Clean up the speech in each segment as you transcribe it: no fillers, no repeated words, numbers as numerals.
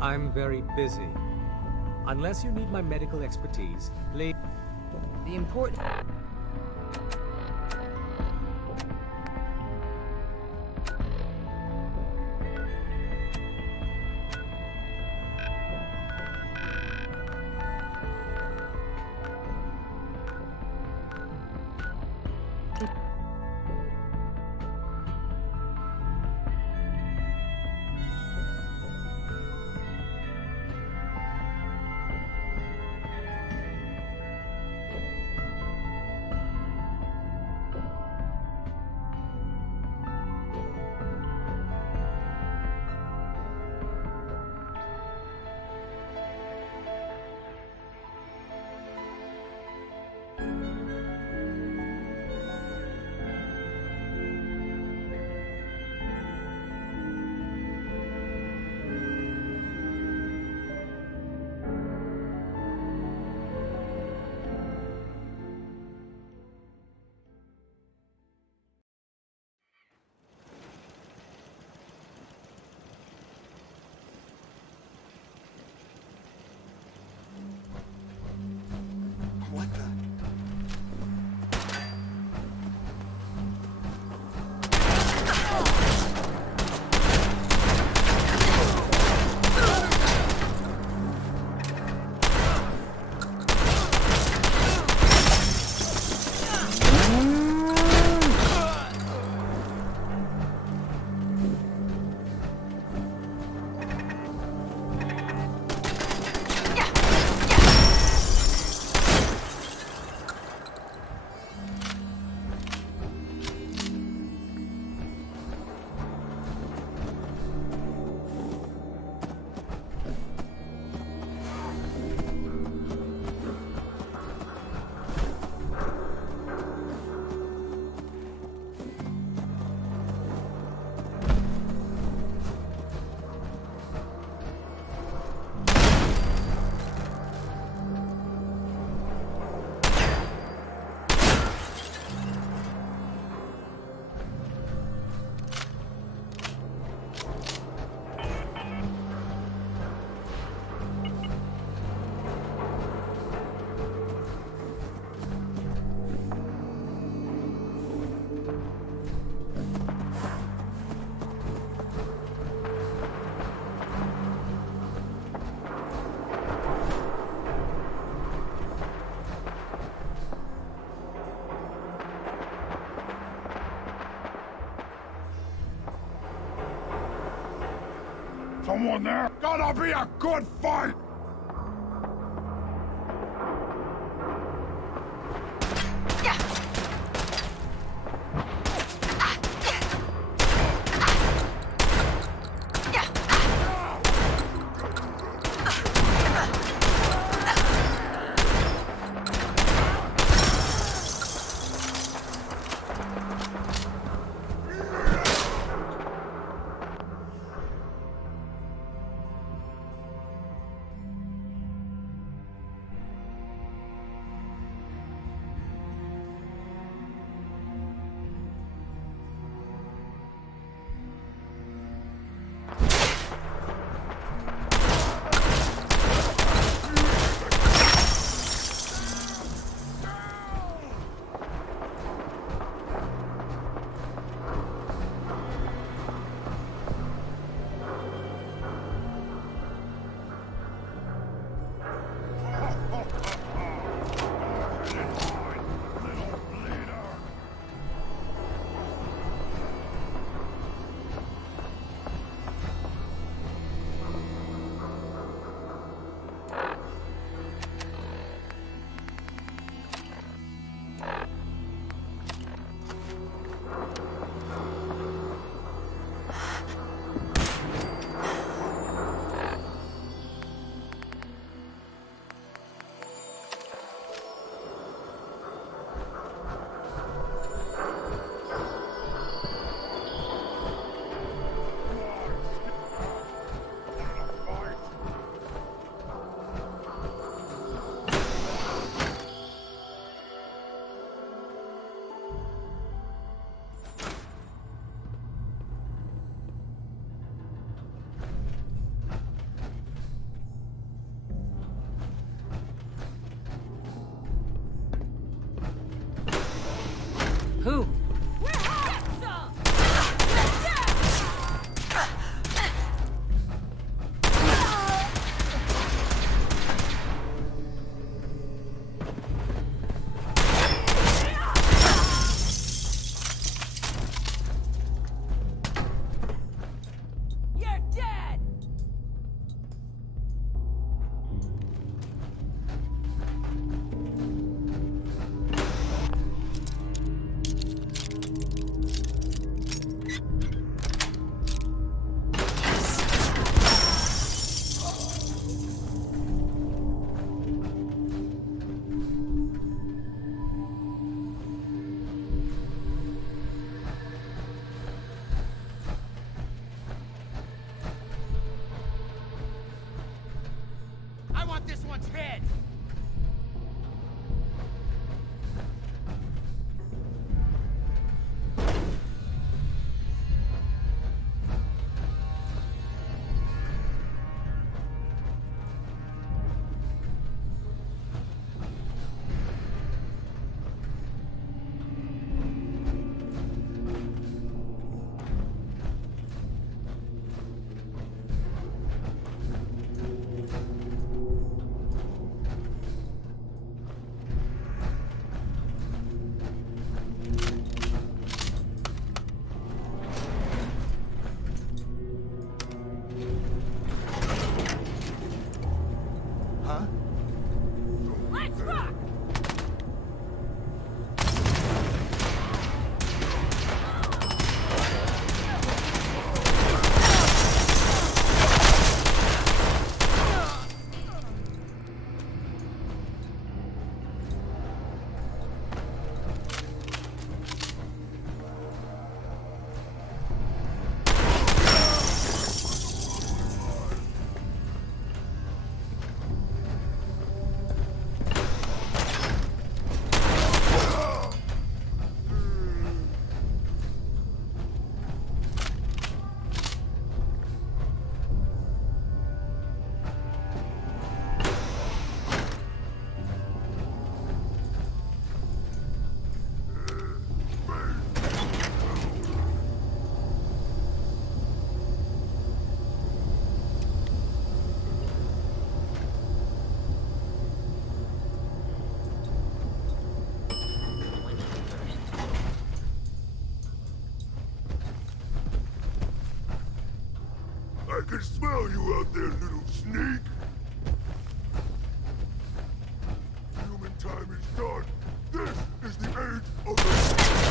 I'm very busy. Unless you need my medical expertise, The important... What the? Someone there? Gonna be a good fight! I can smell you out there, little sneak. Human time is done. This is the age of the...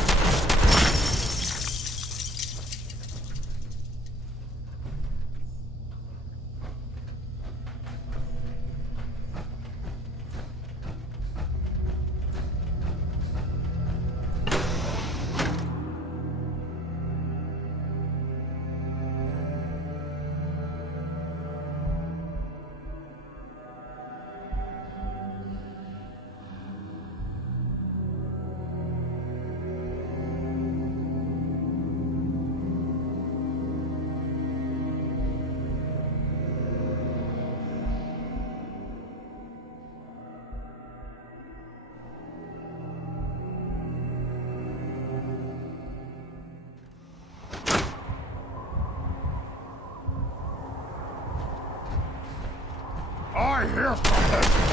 I hear something!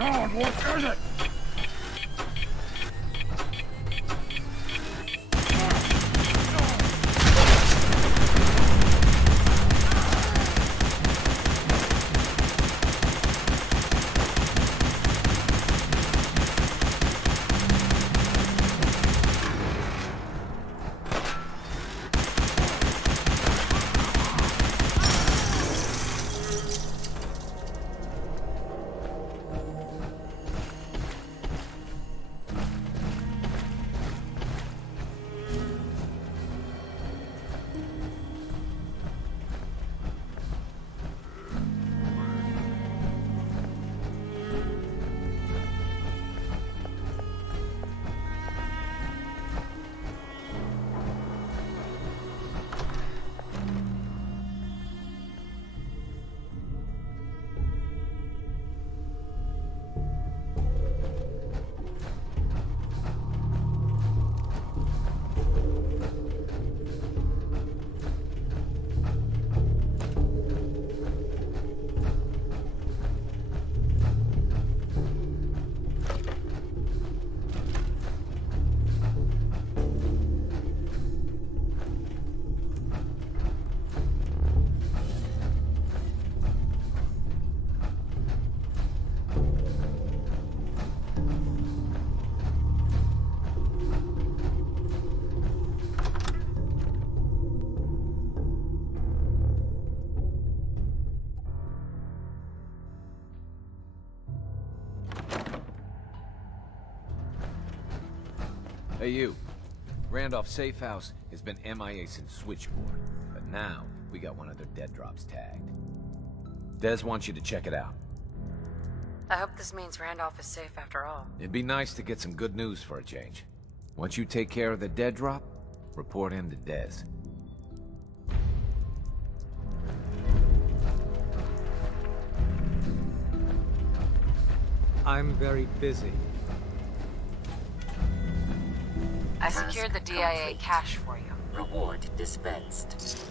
Sound, what is it? Hey, you. Randolph's safe house has been MIA since Switchboard, but now we got one of their dead drops tagged. Des wants you to check it out. I hope this means Randolph is safe after all. It'd be nice to get some good news for a change. Once you take care of the dead drop, report in to Des. I'm very busy. I secured the DIA cache for you. Reward dispensed.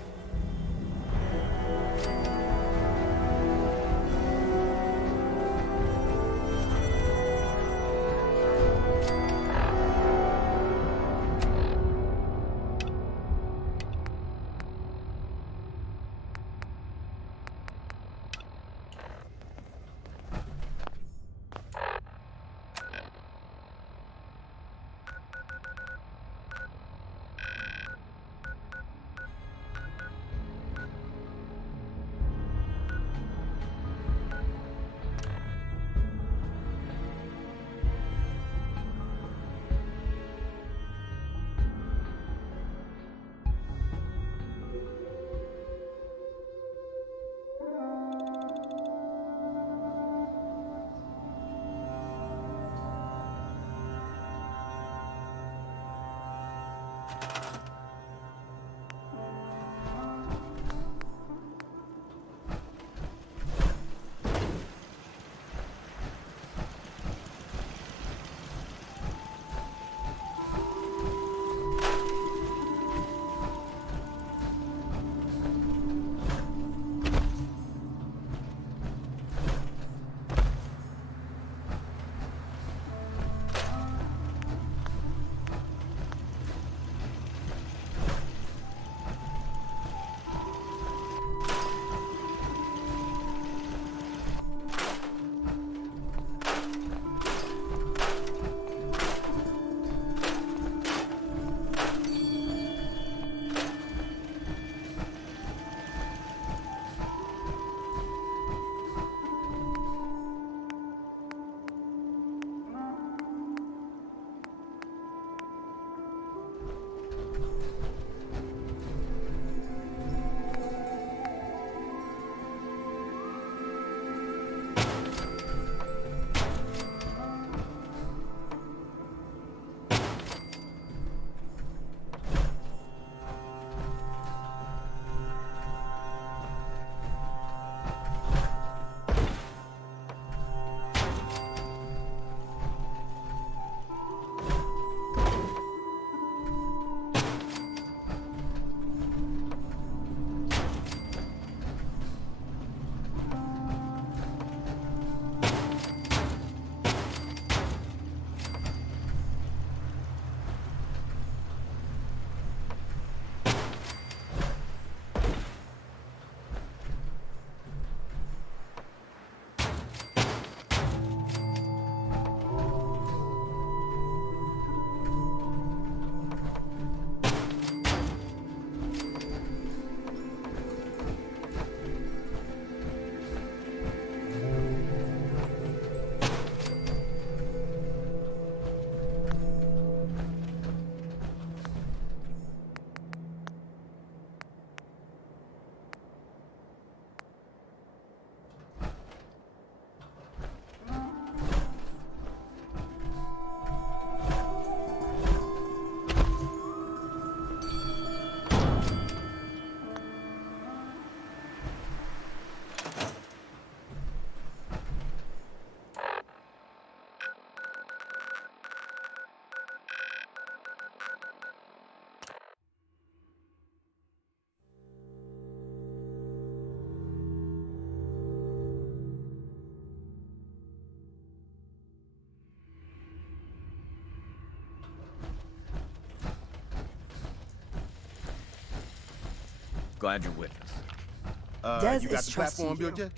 Glad you're with us. Des You got is the trusting platform built you. yet?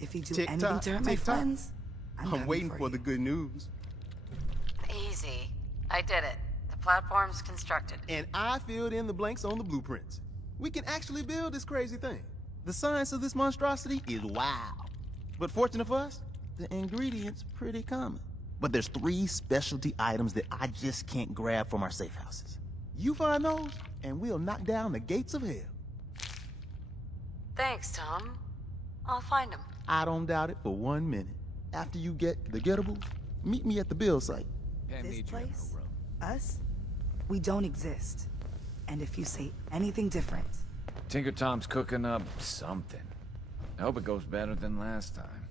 If you do Tick anything tock, to hurt my tick tock. friends, I'm I'm waiting for the you. good news. Easy. I did it. The platform's constructed. And I filled in the blanks on the blueprints. We can actually build this crazy thing. The science of this monstrosity is wow. But fortunate for us, the ingredients pretty common. But there's 3 specialty items that I just can't grab from our safe houses. You find those, and we'll knock down the gates of hell. Thanks, Tom. I'll find him. I don't doubt it for 1 minute. After you get the gettables, meet me at the build site. Pam This needs you in her place, room. us, we don't exist. And if you say anything different, Tinker Tom's cooking up something. I hope it goes better than last time.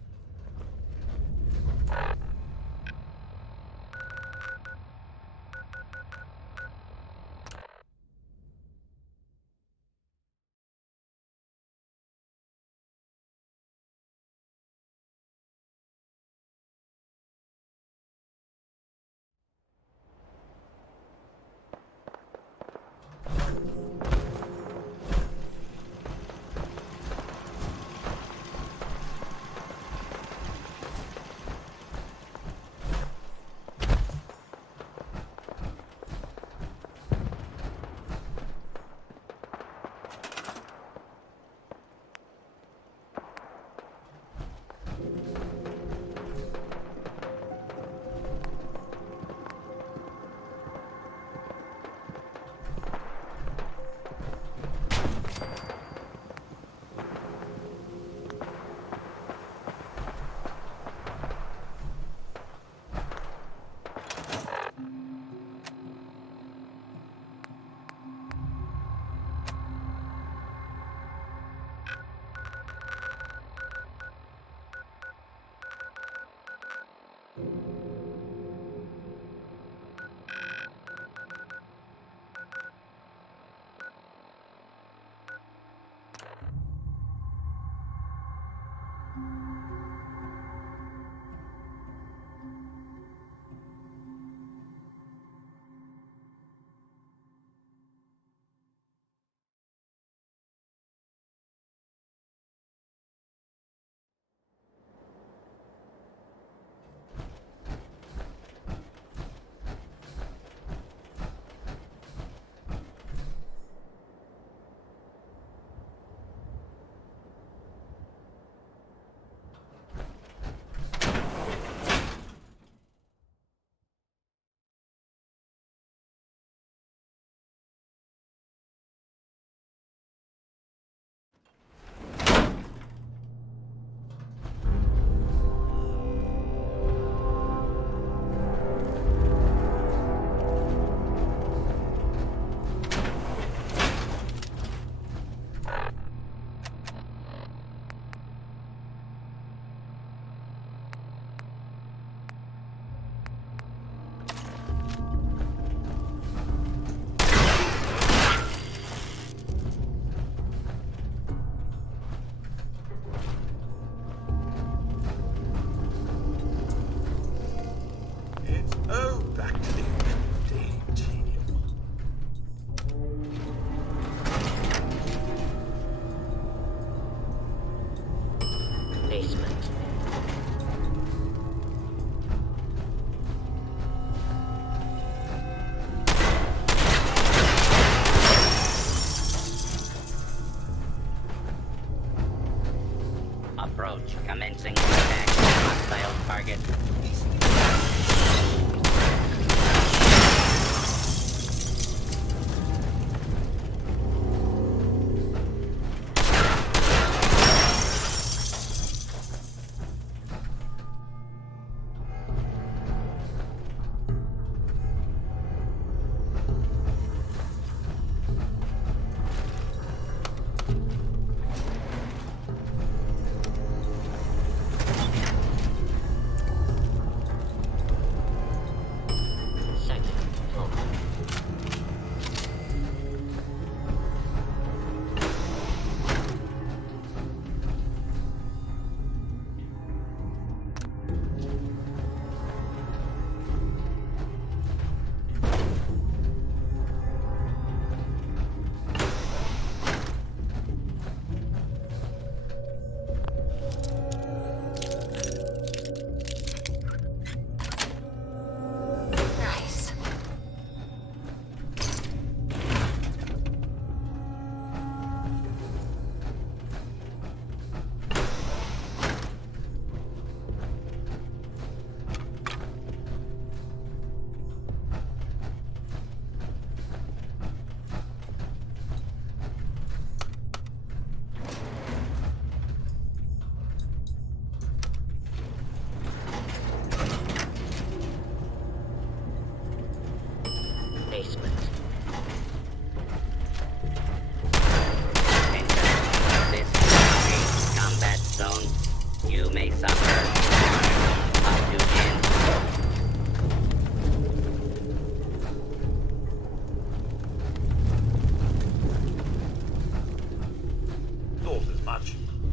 Approach. Commencing attack. Hostile target.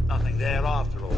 Nothing there after all.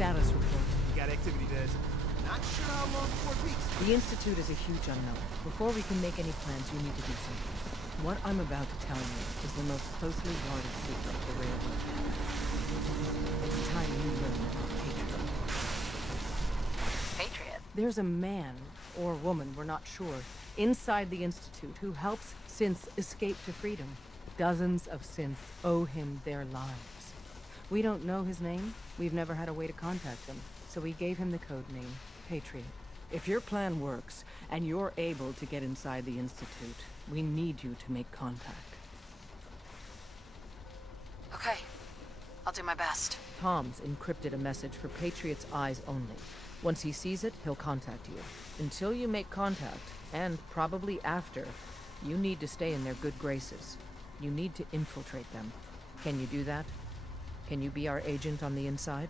Status report. We got activity, Des. Not sure how long before it peaks. The Institute is a huge unknown. Before we can make any plans, you need to do something. What I'm about to tell you is the most closely guarded secret the Railroad has. It's time you learn about Patriot. Patriot? There's a man, or woman, we're not sure, inside the Institute who helps synths escape to freedom. Dozens of synths owe him their lives. We don't know his name. We've never had a way to contact him, so we gave him the code name, Patriot. If your plan works, and you're able to get inside the Institute, we need you to make contact. Okay. I'll do my best. Tom's encrypted a message for Patriot's eyes only. Once he sees it, he'll contact you. Until you make contact, and probably after, you need to stay in their good graces. You need to infiltrate them. Can you do that? Can you be our agent on the inside?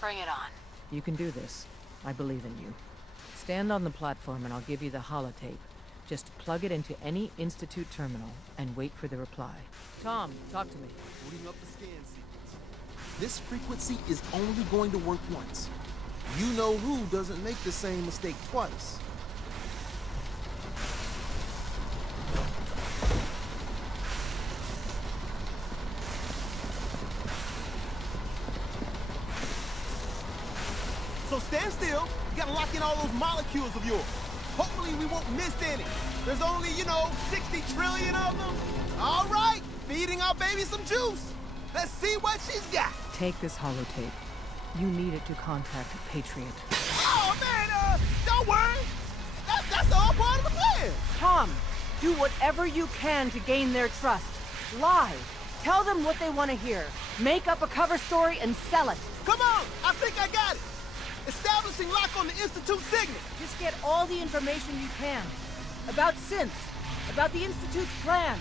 Bring it on. You can do this. I believe in you. Stand on the platform and I'll give you the holotape. Just plug it into any Institute terminal and wait for the reply. Tom, talk to me. Booting up the scan sequence. This frequency is only going to work once. You know who doesn't make the same mistake twice. So stand still. You gotta lock in all those molecules of yours. Hopefully we won't miss any. There's only, 60 trillion of them. All right, feeding our baby some juice. Let's see what she's got. Take this holotape. You need it to contact Patriot. Oh, man, don't worry. That's all part of the plan. Tom, do whatever you can to gain their trust. Lie. Tell them what they want to hear. Make up a cover story and sell it. Come on, I think I got it. Establishing lock on the Institute signal. Just get all the information you can. About synths. About the Institute's plans.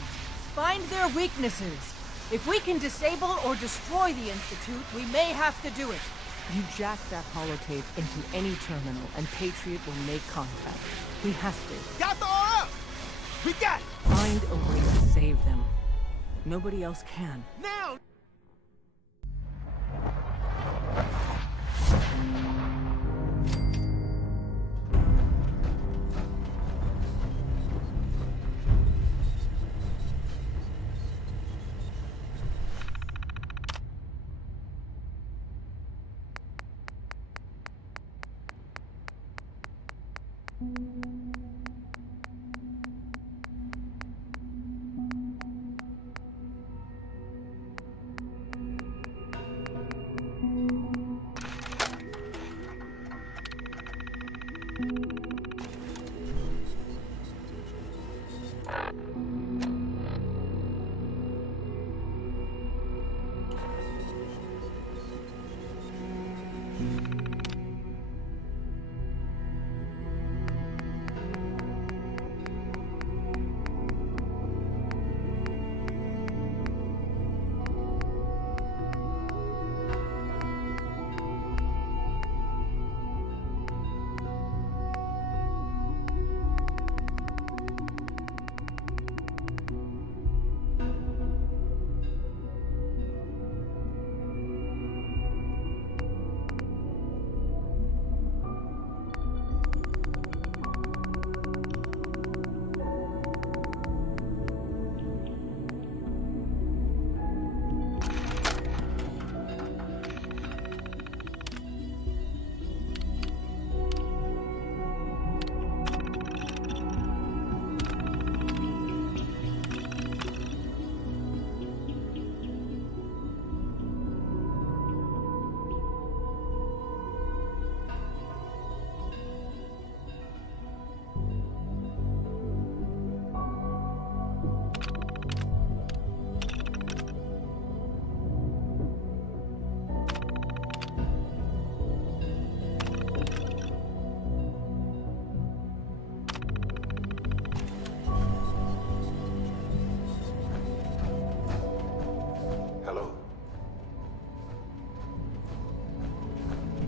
Find their weaknesses. If we can disable or destroy the Institute, we may have to do it. You jack that holotape into any terminal, and Patriot will make contact. He has to. Got the RF. We got it. Find a way to save them. Nobody else can. Now.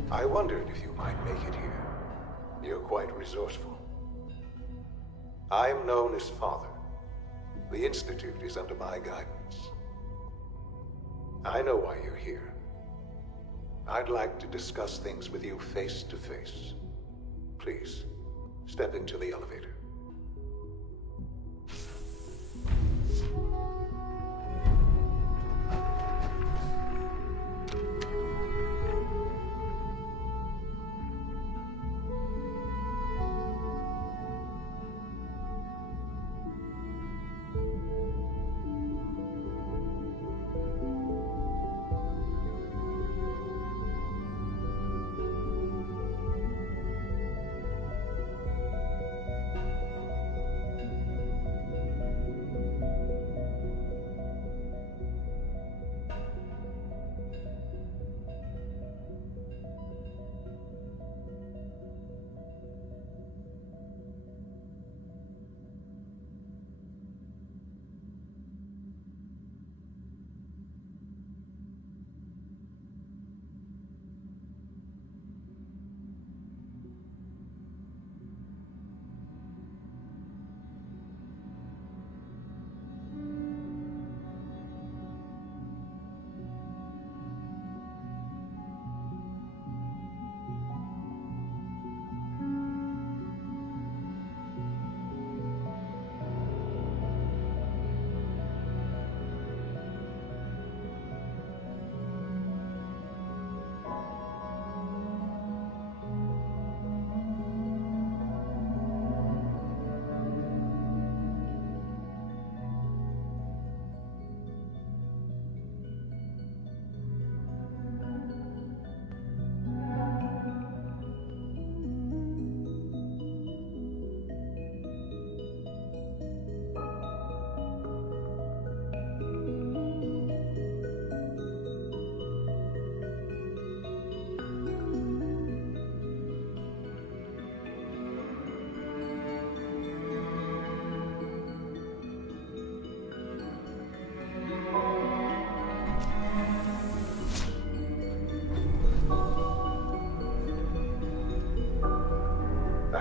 I wondered if you might make it here. You're quite resourceful. I'm known as Father. The Institute is under my guidance. I know why you're here. I'd like to discuss things with you face to face. Please, step into the elevator.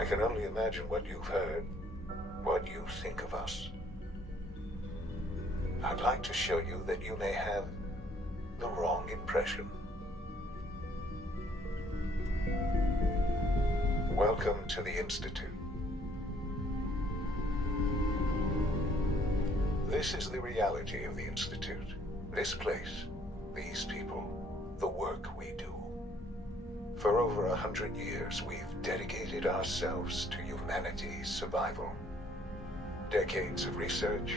can only imagine what you've heard, what you think of us. I'd like to show you that you may have the wrong impression. Welcome to the Institute. This is the reality of the Institute. This place, these people, the work we do. For over 100 years, we've dedicated ourselves to humanity's survival. Decades of research,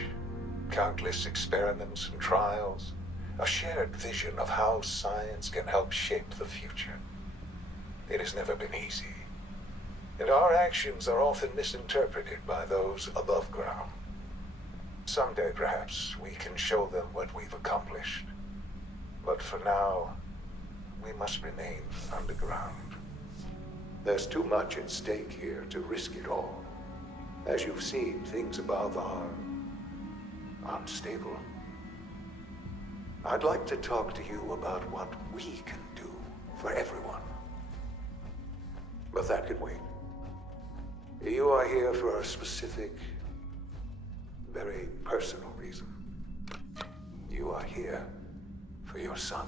countless experiments and trials, a shared vision of how science can help shape the future. It has never been easy, and our actions are often misinterpreted by those above ground. Someday, perhaps, we can show them what we've accomplished. But for now, we must remain underground. There's too much at stake here to risk it all. As you've seen, things above are unstable. I'd like to talk to you about what we can do for everyone. But that can wait. You are here for a specific, very personal reason. You are here for your son.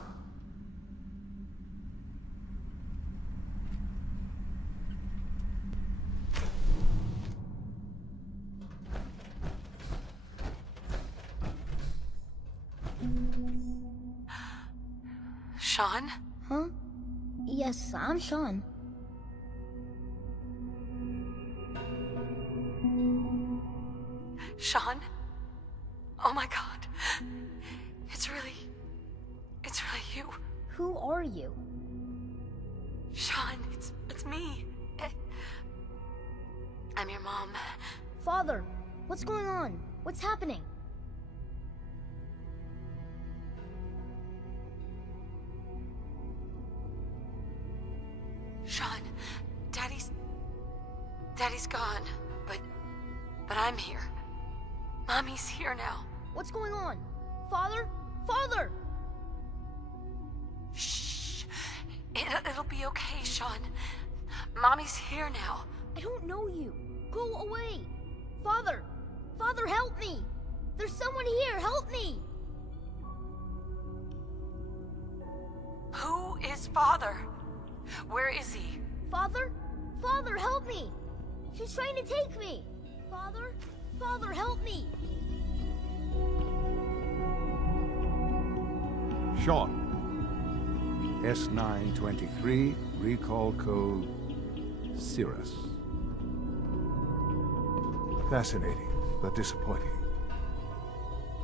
Sean? Huh? Yes, I'm Sean. Sean? Oh my god. It's really you. Who are you? Sean, it's me. I'm your mom. Father, what's going on? What's happening? Sean, Daddy's gone, but I'm here. Mommy's here now. What's going on? Father? Father! Shh. It'll be okay, Sean. Mommy's here now. I don't know you. Go away. Father! Father, help me! There's someone here, help me! Who is Father? Where is he? Father? Father, help me! She's trying to take me! Father? Father, help me! Sean. S923, recall code Cirrus. Fascinating, but disappointing.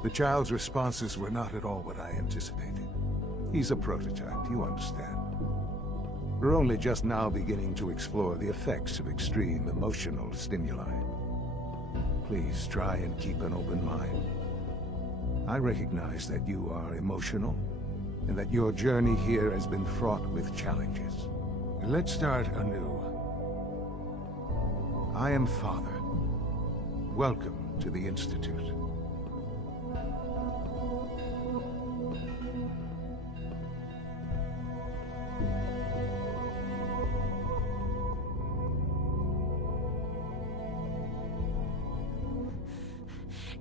The child's responses were not at all what I anticipated. He's a prototype, you understand. We're only just now beginning to explore the effects of extreme emotional stimuli. Please try and keep an open mind. I recognize that you are emotional, and that your journey here has been fraught with challenges. Let's start anew. I am Father. Welcome to the Institute.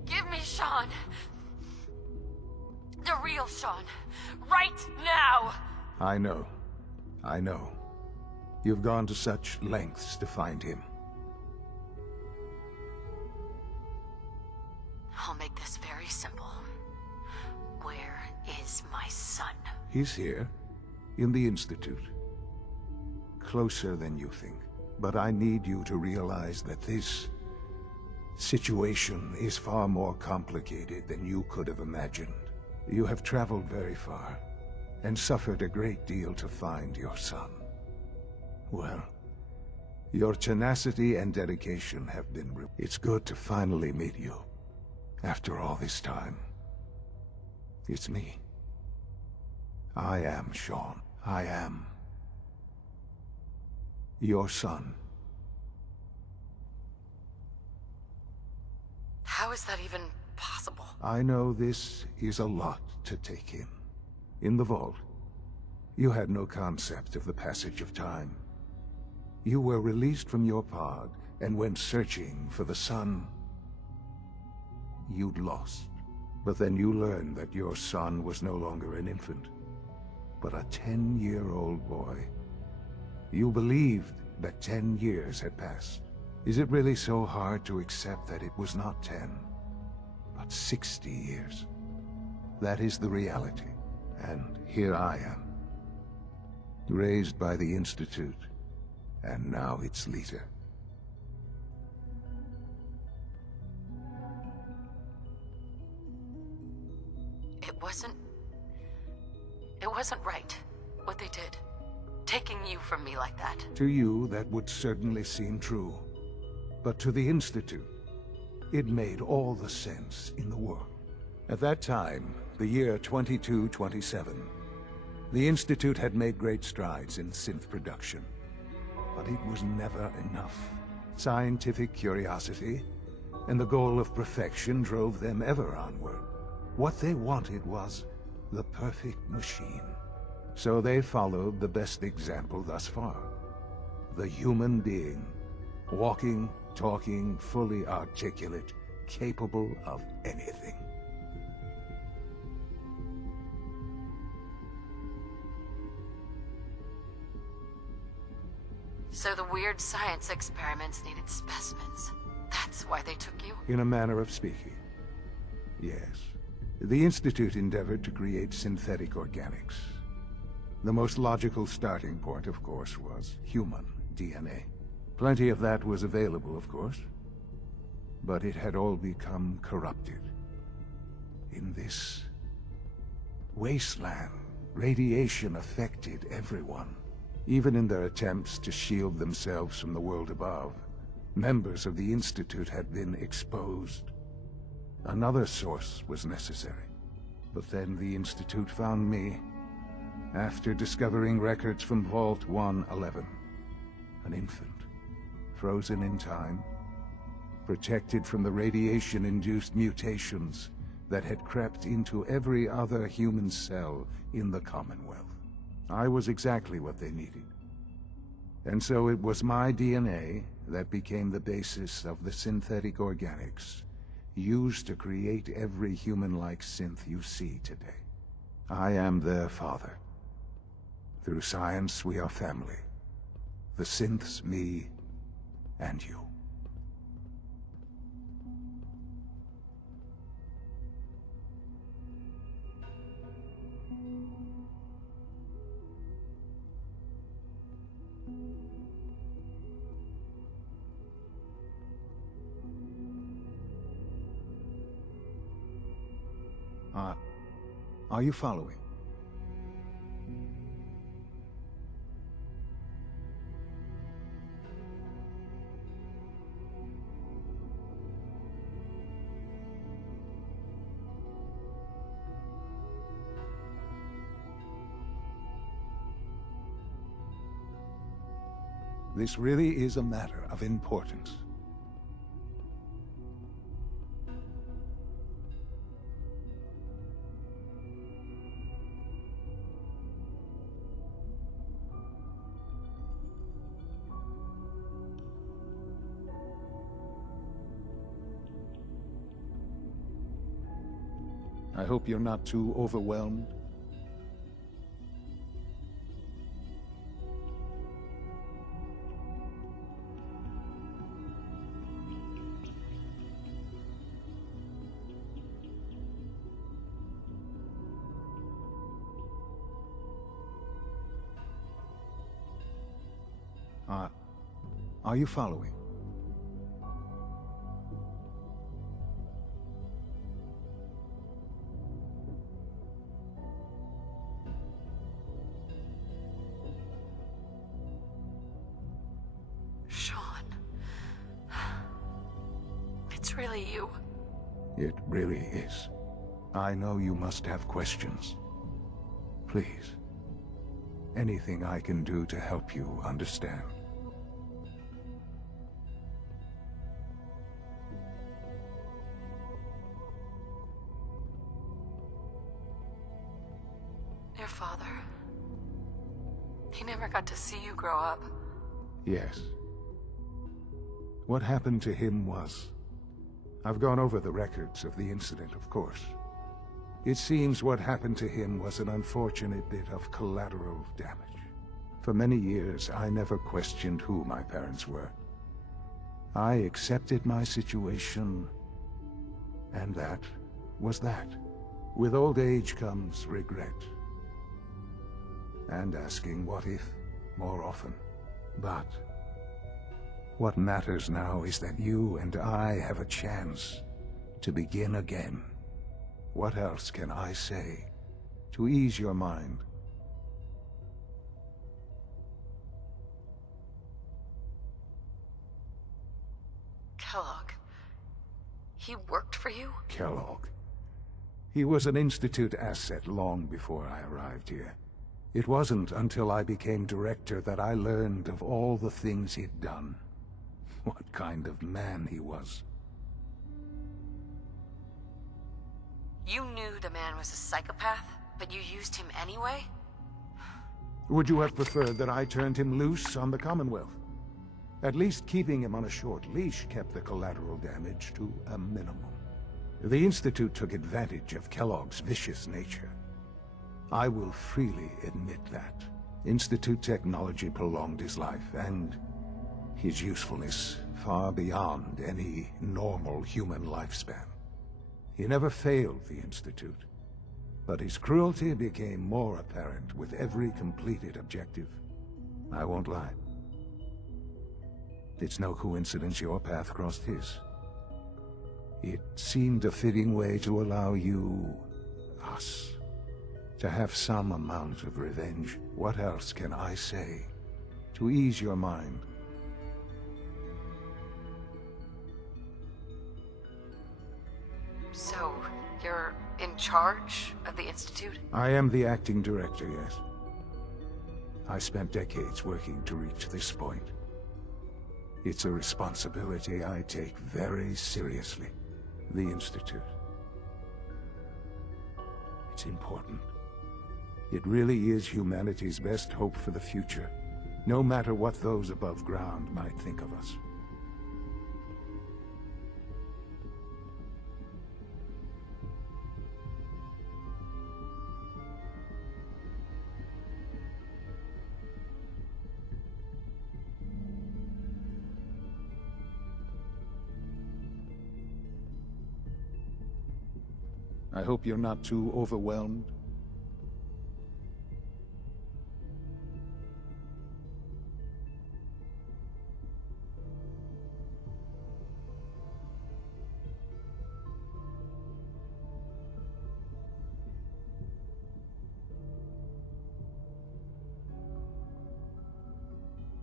Give me Sean. The real Sean. Right now! I know. I know. You've gone to such lengths to find him. I'll make this very simple. Where is my son? He's here, in the Institute. Closer than you think. But I need you to realize that this situation is far more complicated than you could have imagined. You have traveled very far, and suffered a great deal to find your son. Well, your tenacity and dedication have been It's good to finally meet you, after all this time. It's me. I am Sean. I am your son. How is that even possible? I know this is a lot to take in. In the vault, you had no concept of the passage of time. You were released from your pod and went searching for the son you'd lost. But then you learned that your son was no longer an infant, but a 10-year-old boy. You believed that 10 years had passed. Is it really so hard to accept that it was not 10, but 60 years? That is the reality, and here I am. Raised by the Institute, and now its leader. It wasn't right, what they did. Taking you from me like that. To you, that would certainly seem true. But to the Institute, it made all the sense in the world. At that time, the year 2227, the Institute had made great strides in synth production. But it was never enough. Scientific curiosity and the goal of perfection drove them ever onward. What they wanted was the perfect machine. So they followed the best example thus far. The human being. Walking, talking, fully articulate, capable of anything. So the weird science experiments needed specimens. That's why they took you? In a manner of speaking. Yes. The Institute endeavored to create synthetic organics. The most logical starting point, of course, was human DNA. Plenty of that was available, of course. But it had all become corrupted. In this wasteland, radiation affected everyone. Even in their attempts to shield themselves from the world above, members of the Institute had been exposed. Another source was necessary. But then the Institute found me, after discovering records from Vault 111. An infant, frozen in time, protected from the radiation-induced mutations that had crept into every other human cell in the Commonwealth. I was exactly what they needed. And so it was my DNA that became the basis of the synthetic organics used to create every human-like synth you see today. I am their father. Through science, we are family. The synths, me, and you. Are you following? This really is a matter of importance. I hope you're not too overwhelmed. Are you following? Sean. It's really you. It really is. I know you must have questions. Please. Anything I can do to help you understand. Your father. He never got to see you grow up. Yes. What happened to him was... I've gone over the records of the incident, of course. It seems what happened to him was an unfortunate bit of collateral damage. For many years, I never questioned who my parents were. I accepted my situation, and that was that. With old age comes regret. And asking what if more often. But what matters now is that you and I have a chance to begin again. What else can I say to ease your mind? Kellogg. He worked for you? Kellogg. He was an Institute asset long before I arrived here. It wasn't until I became director that I learned of all the things he'd done. What kind of man he was. You knew the man was a psychopath, but you used him anyway? Would you have preferred that I turned him loose on the Commonwealth? At least keeping him on a short leash kept the collateral damage to a minimum. The Institute took advantage of Kellogg's vicious nature. I will freely admit that. Institute technology prolonged his life, and his usefulness far beyond any normal human lifespan. He never failed the Institute, but his cruelty became more apparent with every completed objective. I won't lie. It's no coincidence your path crossed his. It seemed a fitting way to allow you, us, to have some amount of revenge. What else can I say to ease your mind? So, you're in charge of the Institute? I am the acting director, yes. I spent decades working to reach this point. It's a responsibility I take very seriously. The Institute. It's important. It really is humanity's best hope for the future, no matter what those above ground might think of us. I hope you're not too overwhelmed.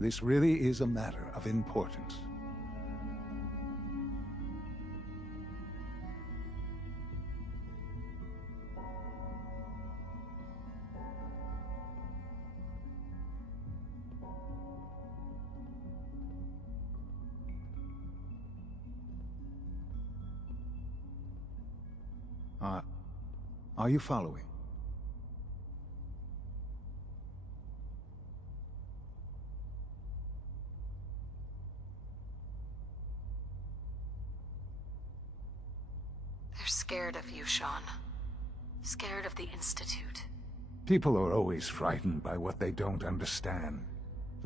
This really is a matter of importance. Are you following? They're scared of you, Sean. Scared of the Institute. People are always frightened by what they don't understand.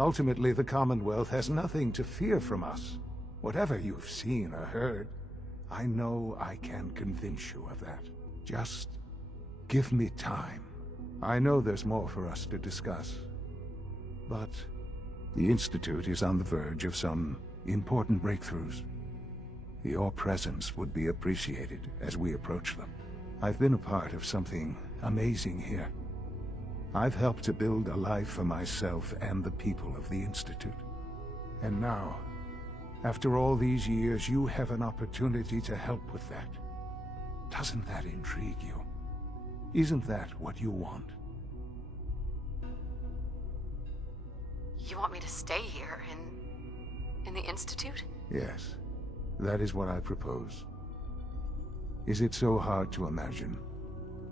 Ultimately, the Commonwealth has nothing to fear from us. Whatever you've seen or heard, I know I can convince you of that. Just give me time. I know there's more for us to discuss. But the Institute is on the verge of some important breakthroughs. Your presence would be appreciated as we approach them. I've been a part of something amazing here. I've helped to build a life for myself and the people of the Institute. And now, after all these years, you have an opportunity to help with that. Doesn't that intrigue you? Isn't that what you want? You want me to stay here in the Institute? Yes, that is what I propose. Is it so hard to imagine?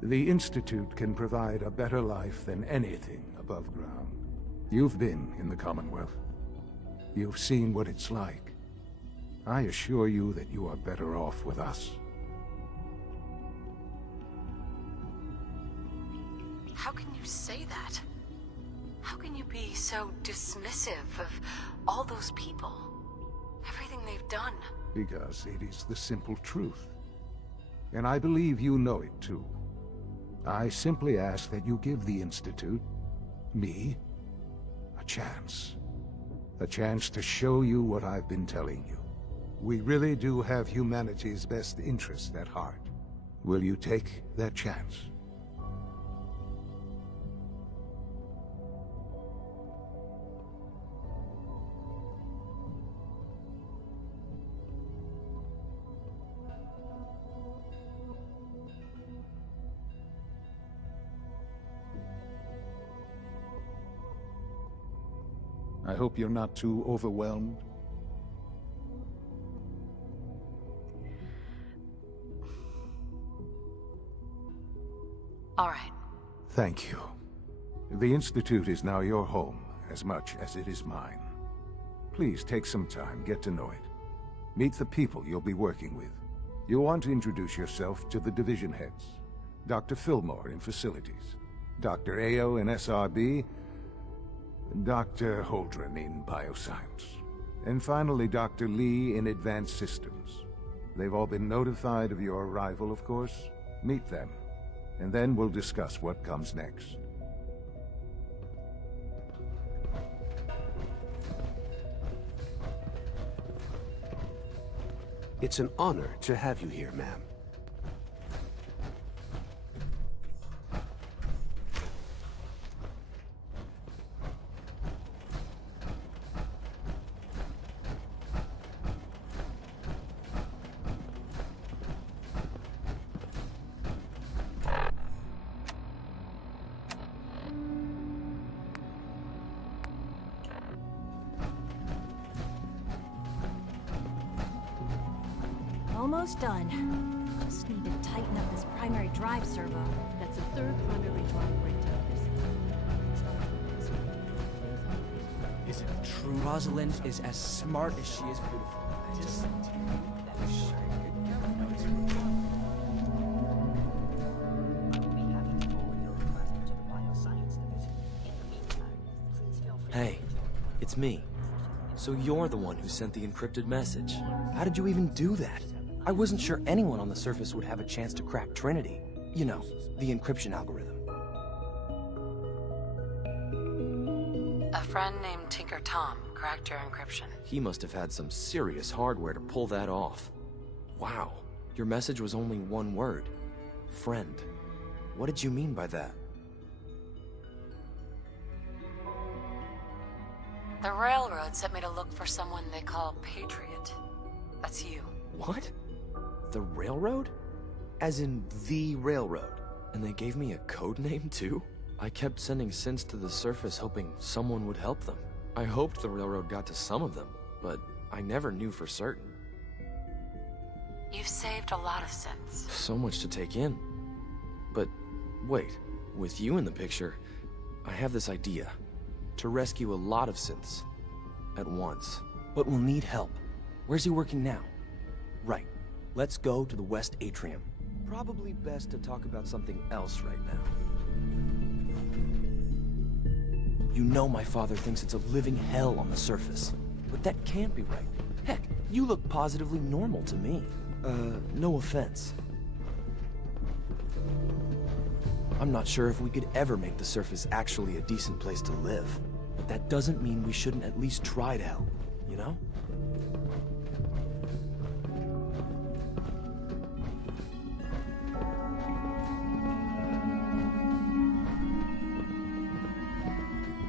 The Institute can provide a better life than anything above ground. You've been in the Commonwealth. You've seen what it's like. I assure you that you are better off with us. How can you say that? How can you be so dismissive of all those people? Everything they've done? Because it is the simple truth. And I believe you know it too. I simply ask that you give the Institute, me, a chance. A chance to show you what I've been telling you. We really do have humanity's best interest at heart. Will you take that chance? I hope you're not too overwhelmed. All right. Thank you. The Institute is now your home, as much as it is mine. Please take some time, get to know it. Meet the people you'll be working with. You'll want to introduce yourself to the division heads. Dr. Fillmore in Facilities, Dr. Ayo in SRB, Dr. Holdren in Bioscience, and finally Dr. Lee in Advanced Systems. They've all been notified of your arrival, of course. Meet them, and then we'll discuss what comes next. It's an honor to have you here, ma'am. Almost done. Just need to tighten up this primary drive servo. That's the third primary drive breakdown this year. Is it true Rosalind is as smart as she is beautiful? Hey, it's me. So you're the one who sent the encrypted message. How did you even do that? I wasn't sure anyone on the surface would have a chance to crack Trinity. You know, the encryption algorithm. A friend named Tinker Tom cracked your encryption. He must have had some serious hardware to pull that off. Wow, your message was only one word. Friend. What did you mean by that? The Railroad sent me to look for someone they call Patriot. That's you. What? The Railroad? As in the Railroad? And they gave me a code name too? I kept sending synths to the surface hoping someone would help them. I hoped the Railroad got to some of them, but I never knew for certain. You've saved a lot of synths. So much to take in. But wait, with you in the picture, I have this idea. To rescue a lot of synths at once. But we'll need help. Where's he working now? Right. Let's go to the West Atrium. Probably best to talk about something else right now. You know my father thinks it's a living hell on the surface. But that can't be right. Heck, you look positively normal to me. No offense. I'm not sure if we could ever make the surface actually a decent place to live. But that doesn't mean we shouldn't at least try to help, you know?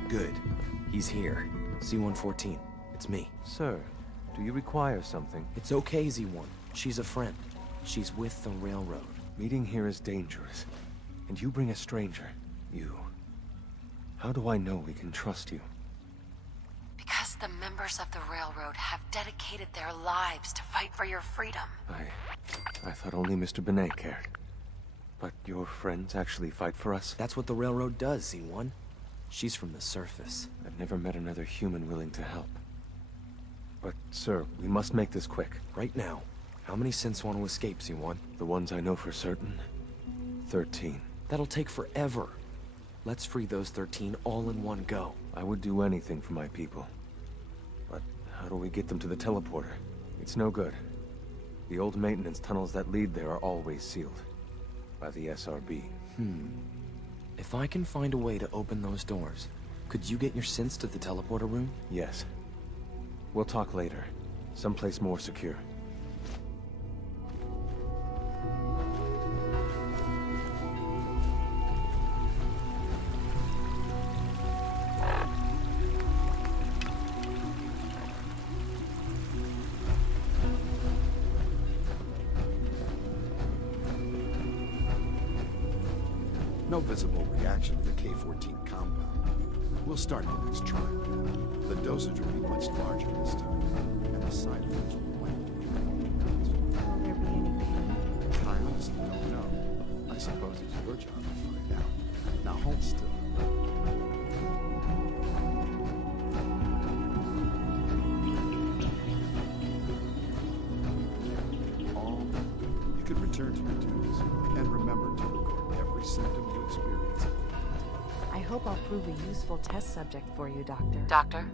Good. He's here. C-114. It's me. Sir, do you require something? It's okay, Z1. She's a friend. She's with the Railroad. Meeting here is dangerous. And you bring a stranger. You. How do I know we can trust you? Because the members of the Railroad have dedicated their lives to fight for your freedom. I thought only Mr. Benet cared. But your friends actually fight for us? That's what the Railroad does, Z1. She's from the surface. I've never met another human willing to help. But, sir, we must make this quick. Right now, how many synths want to escape, C1? The ones I know for certain, 13. That'll take forever. Let's free those 13 all in one go. I would do anything for my people. But how do we get them to the teleporter? It's no good. The old maintenance tunnels that lead there are always sealed. By the SRB. If I can find a way to open those doors, could you get your synths to the teleporter room? Yes. We'll talk later. Someplace more secure. No visible reaction to the K-14 compound. We'll start the next trial. The dosage will be much larger this time, and the side effects will likely be Will there be any pain? I honestly don't know. I suppose it's your job to find out. Now hold still. All you could return to your duties, and remember to record every symptom you experience. I hope I'll prove a useful test subject for you, Doctor. Doctor?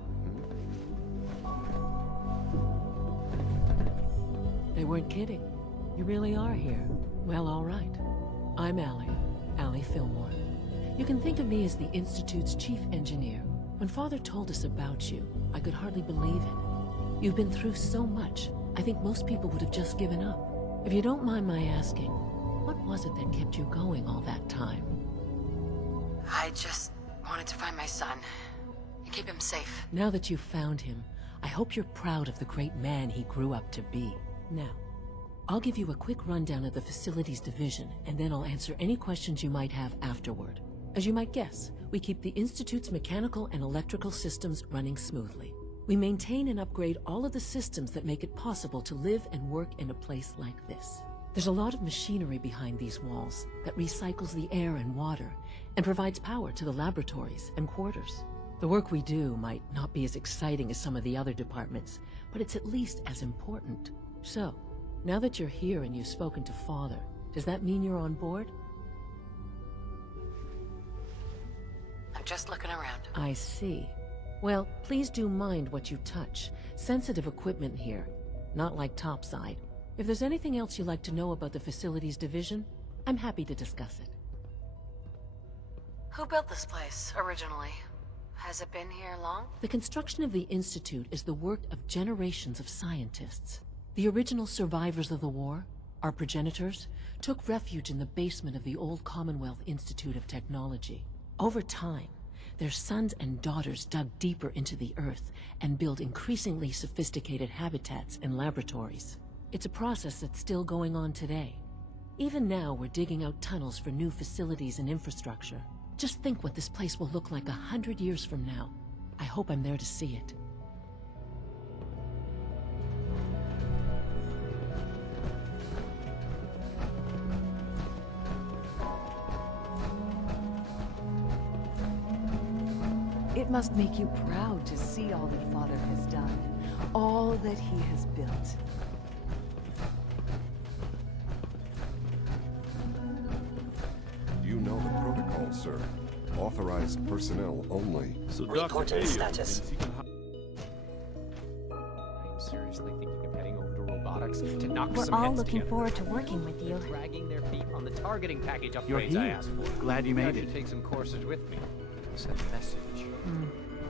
They weren't kidding. You really are here. Well, all right. I'm Allie Fillmore. You can think of me as the Institute's chief engineer. When Father told us about you, I could hardly believe it. You've been through so much, I think most people would have just given up. If you don't mind my asking, what was it that kept you going all that time? I just wanted to find my son and keep him safe. Now that you've found him, I hope you're proud of the great man he grew up to be. Now, I'll give you a quick rundown of the Facilities Division, and then I'll answer any questions you might have afterward. As you might guess, we keep the Institute's mechanical and electrical systems running smoothly. We maintain and upgrade all of the systems that make it possible to live and work in a place like this. There's a lot of machinery behind these walls that recycles the air and water and provides power to the laboratories and quarters. The work we do might not be as exciting as some of the other departments, but it's at least as important. So, now that you're here and you've spoken to Father, does that mean you're on board? I'm just looking around. I see. Well, please do mind what you touch. Sensitive equipment here, not like topside. If there's anything else you'd like to know about the Facilities Division, I'm happy to discuss it. Who built this place, originally? Has it been here long? The construction of the Institute is the work of generations of scientists. The original survivors of the war, our progenitors, took refuge in the basement of the old Commonwealth Institute of Technology. Over time, their sons and daughters dug deeper into the earth and built increasingly sophisticated habitats and laboratories. It's a process that's still going on today. Even now, we're digging out tunnels for new facilities and infrastructure. Just think what this place will look like 100 years from now. I hope I'm there to see it. It must make you proud to see all that Father has done, all that he has built. You know the protocol, sir. Authorized personnel only. So Reporting status. I'm seriously thinking of heading over to robotics to knock We're some all heads looking together. forward to working with you. Dragging their feet on the targeting package upgrades You're here. I asked for. Glad you made I it. should take some courses with me. Send a message.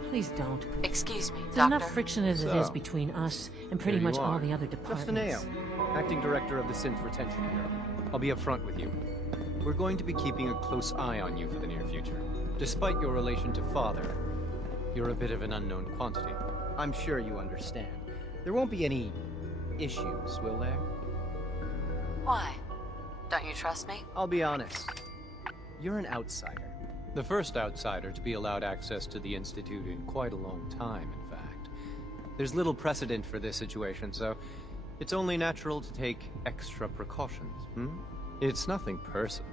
Please don't. Excuse me, There's Doctor. enough friction as it is between us and pretty Here you much all are. the other departments. Justaneo, Acting Director of the Synth Retention Bureau. I'll be upfront with you. We're going to be keeping a close eye on you for the near future. Despite your relation to Father, you're a bit of an unknown quantity. I'm sure you understand. There won't be any issues, will there? Why? Don't you trust me? I'll be honest. You're an outsider. The first outsider to be allowed access to the Institute in quite a long time, in fact. There's little precedent for this situation, so it's only natural to take extra precautions, It's nothing personal,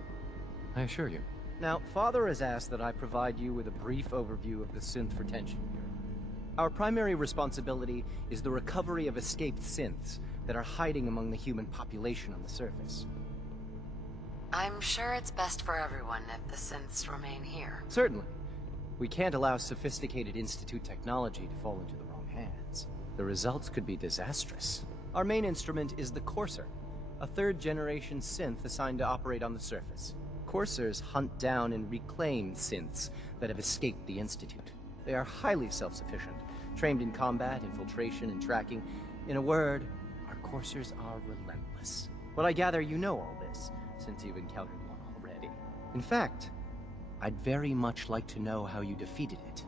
I assure you. Now, Father has asked that I provide you with a brief overview of the Synth Retention Bureau. Our primary responsibility is the recovery of escaped synths that are hiding among the human population on the surface. I'm sure it's best for everyone if the synths remain here. Certainly. We can't allow sophisticated Institute technology to fall into the wrong hands. The results could be disastrous. Our main instrument is the Courser, a third-generation synth assigned to operate on the surface. Coursers hunt down and reclaim synths that have escaped the Institute. They are highly self-sufficient, trained in combat, infiltration, and tracking. In a word, our Coursers are relentless. Well, I gather you know all this, since you've encountered one already. In fact, I'd very much like to know how you defeated it.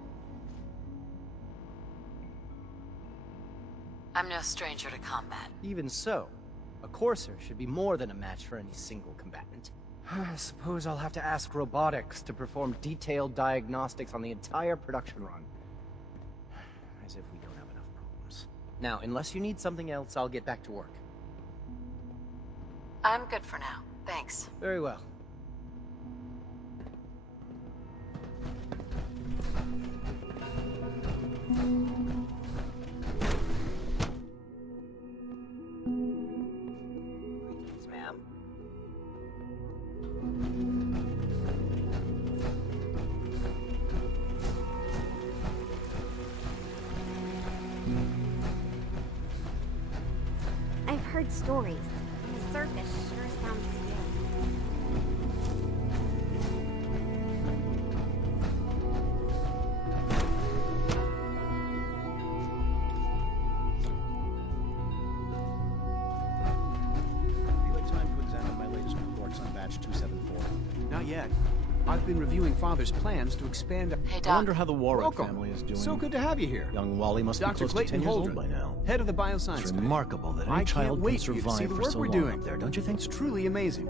I'm no stranger to combat. Even so, a Courser should be more than a match for any single combatant. I suppose I'll have to ask robotics to perform detailed diagnostics on the entire production run. As if we don't have enough problems. Now, unless you need something else, I'll get back to work. I'm good for now. Thanks. Very well. Please, ma'am. I've heard stories. The surface sure sounds scary. You had time to examine my latest reports on batch 274? Not yet. I've been reviewing Father's plans to expand... Hey, I Doc. wonder how the Warwick Welcome. family is doing. So good to have you here. Young Wally must be Dr. close to Clayton 10 years old Holdren, by now. head of the bioscience It's division. remarkable that I any can't child can wait for you to see survive the for work so we're long doing. up there, don't you think? It's truly amazing.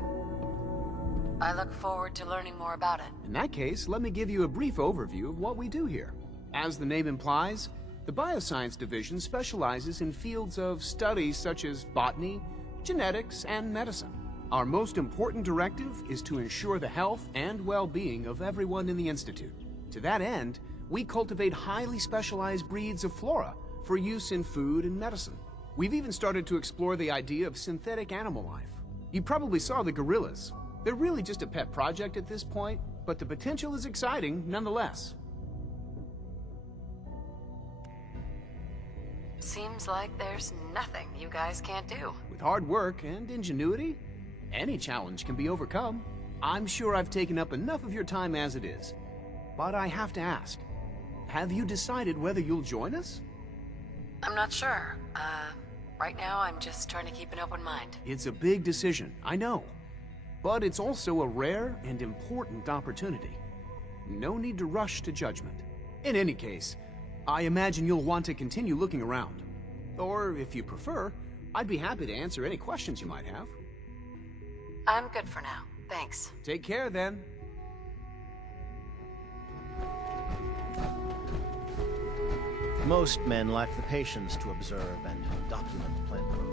I look forward to learning more about it. In that case, let me give you a brief overview of what we do here. As the name implies, the Bioscience Division specializes in fields of studies such as botany, genetics, and medicine. Our most important directive is to ensure the health and well-being of everyone in the Institute. To that end, we cultivate highly specialized breeds of flora for use in food and medicine. We've even started to explore the idea of synthetic animal life. You probably saw the gorillas. They're really just a pet project at this point, but the potential is exciting nonetheless. Seems like there's nothing you guys can't do. With hard work and ingenuity, any challenge can be overcome. I'm sure I've taken up enough of your time as it is. But I have to ask, have you decided whether you'll join us? I'm not sure. Right now I'm just trying to keep an open mind. It's a big decision, I know. But it's also a rare and important opportunity. No need to rush to judgment. In any case, I imagine you'll want to continue looking around. Or, if you prefer, I'd be happy to answer any questions you might have. I'm good for now. Thanks. Take care, then. Most men lack the patience to observe and document plant growth.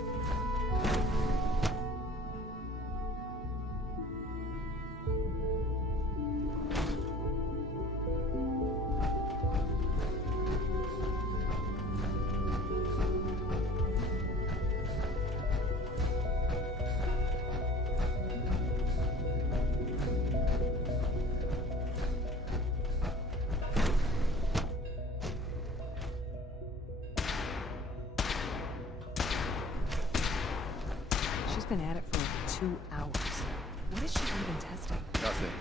Been at it for 2 hours. What is she even testing? Nothing.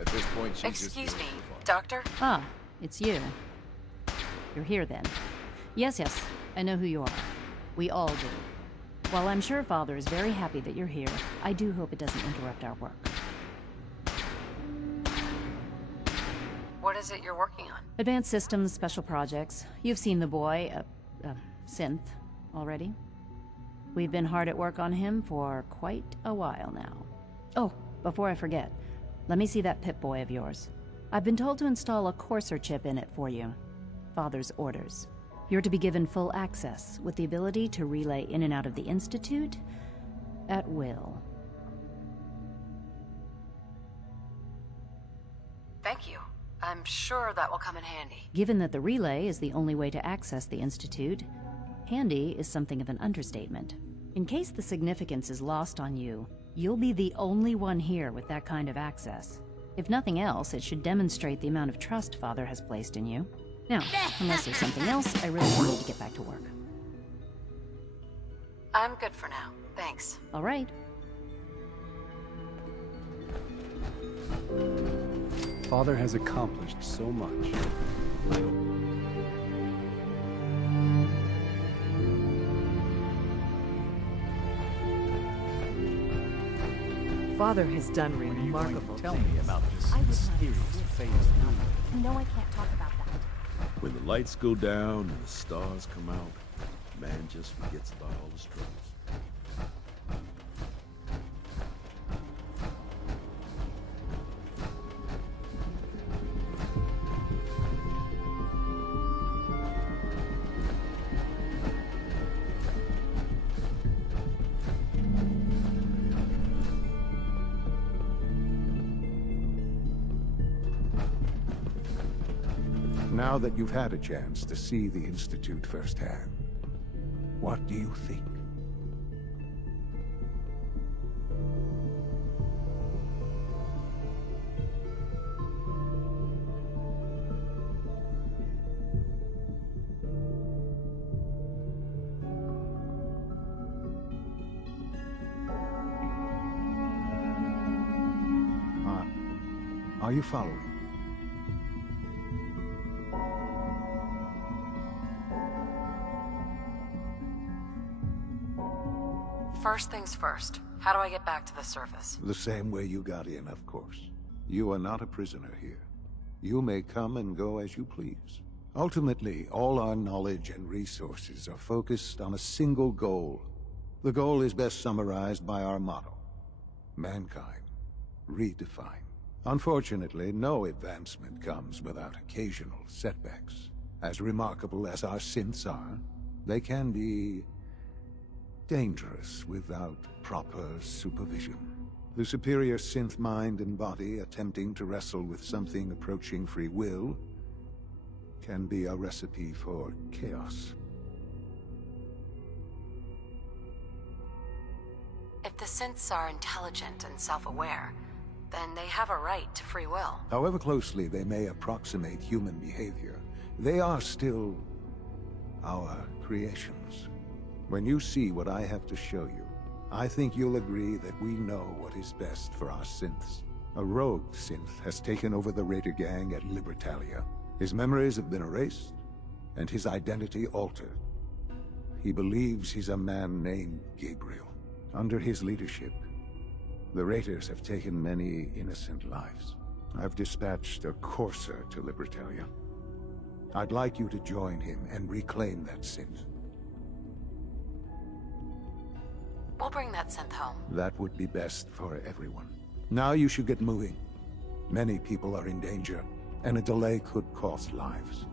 At this point, she's Excuse me, Doctor? Ah, it's you. You're here then. Yes, I know who you are. We all do. While I'm sure Father is very happy that you're here, I do hope it doesn't interrupt our work. What is it you're working on? Advanced systems, special projects. You've seen the boy, Synth, already. We've been hard at work on him for quite a while now. Oh, before I forget, let me see that Pip-Boy of yours. I've been told to install a Courser chip in it for you. Father's orders. You're to be given full access, with the ability to relay in and out of the Institute at will. Thank you. I'm I'm sure that will come in handy. Given that the relay is the only way to access the Institute, handy is something of an understatement. In case the significance is lost on you, you'll be the only one here with that kind of access. If nothing else, it should demonstrate the amount of trust Father has placed in you. Now, unless there's something else, I really need to get back to work. I'm good for now. Thanks. All right. Father has accomplished so much. Father has done remarkable Tell me about this I would not mysterious exist phase without 3. you. No, I can't talk about that. When the lights go down and the stars come out, man just forgets about all his troubles. Now that you've had a chance to see the Institute firsthand, what do you think? Are you following? First things first. How do I get back to the surface? The same way you got in, of course. You are not a prisoner here. You may come and go as you please. Ultimately, all our knowledge and resources are focused on a single goal. The goal is best summarized by our motto: mankind, redefine. Unfortunately, no advancement comes without occasional setbacks. As remarkable as our synths are, they can be dangerous without proper supervision. The superior synth mind and body attempting to wrestle with something approaching free will can be a recipe for chaos. If the synths are intelligent and self-aware, then they have a right to free will. However closely they may approximate human behavior, they are still our creations. When you see what I have to show you, I think you'll agree that we know what is best for our synths. A rogue synth has taken over the Raider gang at Libertalia. His memories have been erased, and his identity altered. He believes he's a man named Gabriel. Under his leadership, the Raiders have taken many innocent lives. I've dispatched a courser to Libertalia. I'd like you to join him and reclaim that synth. We'll bring that synth home. That would be best for everyone. Now you should get moving. Many people are in danger, and a delay could cost lives.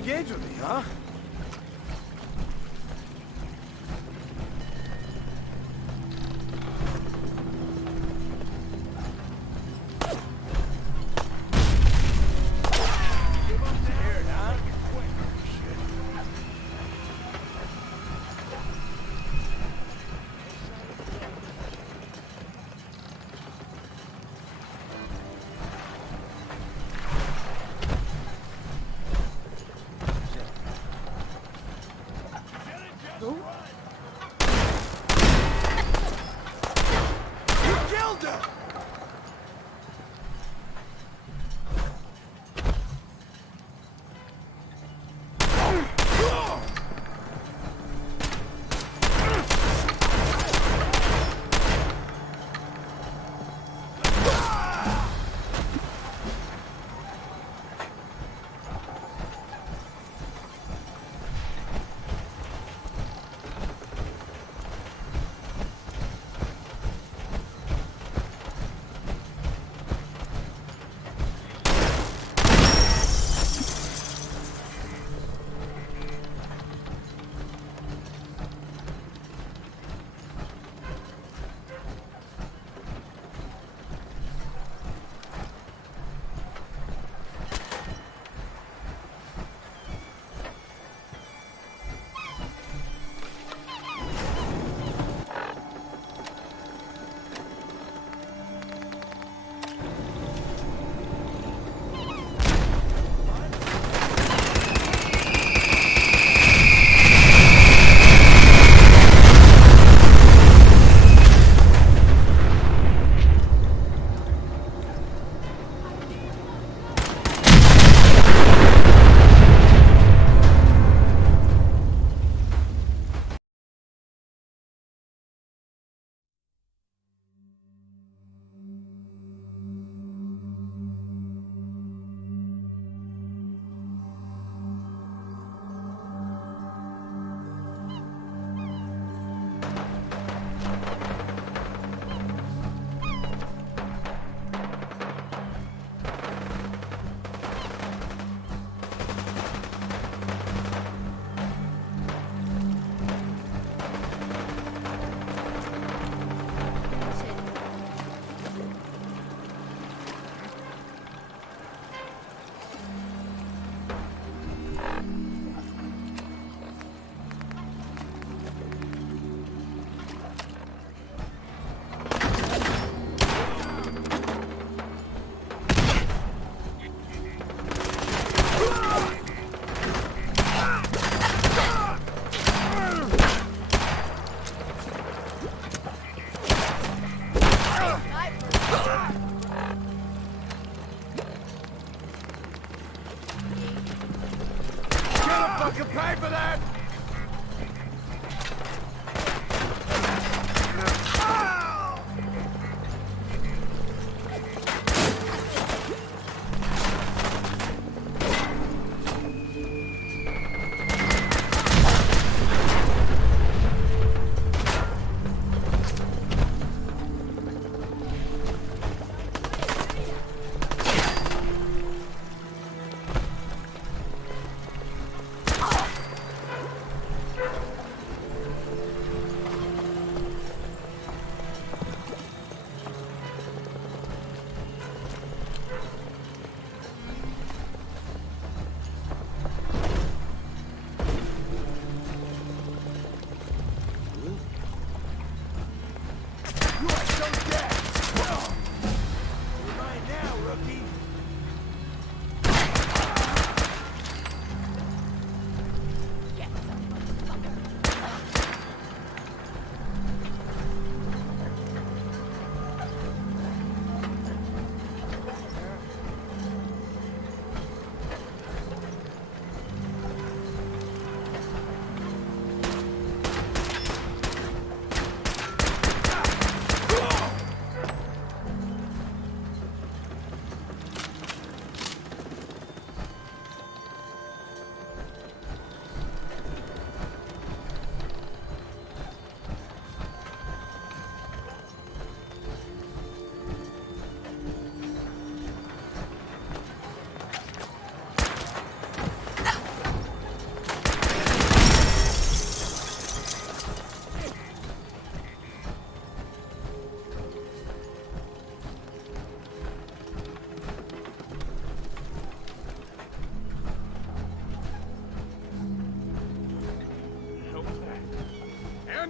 playing games with me, huh? fucking pay for that!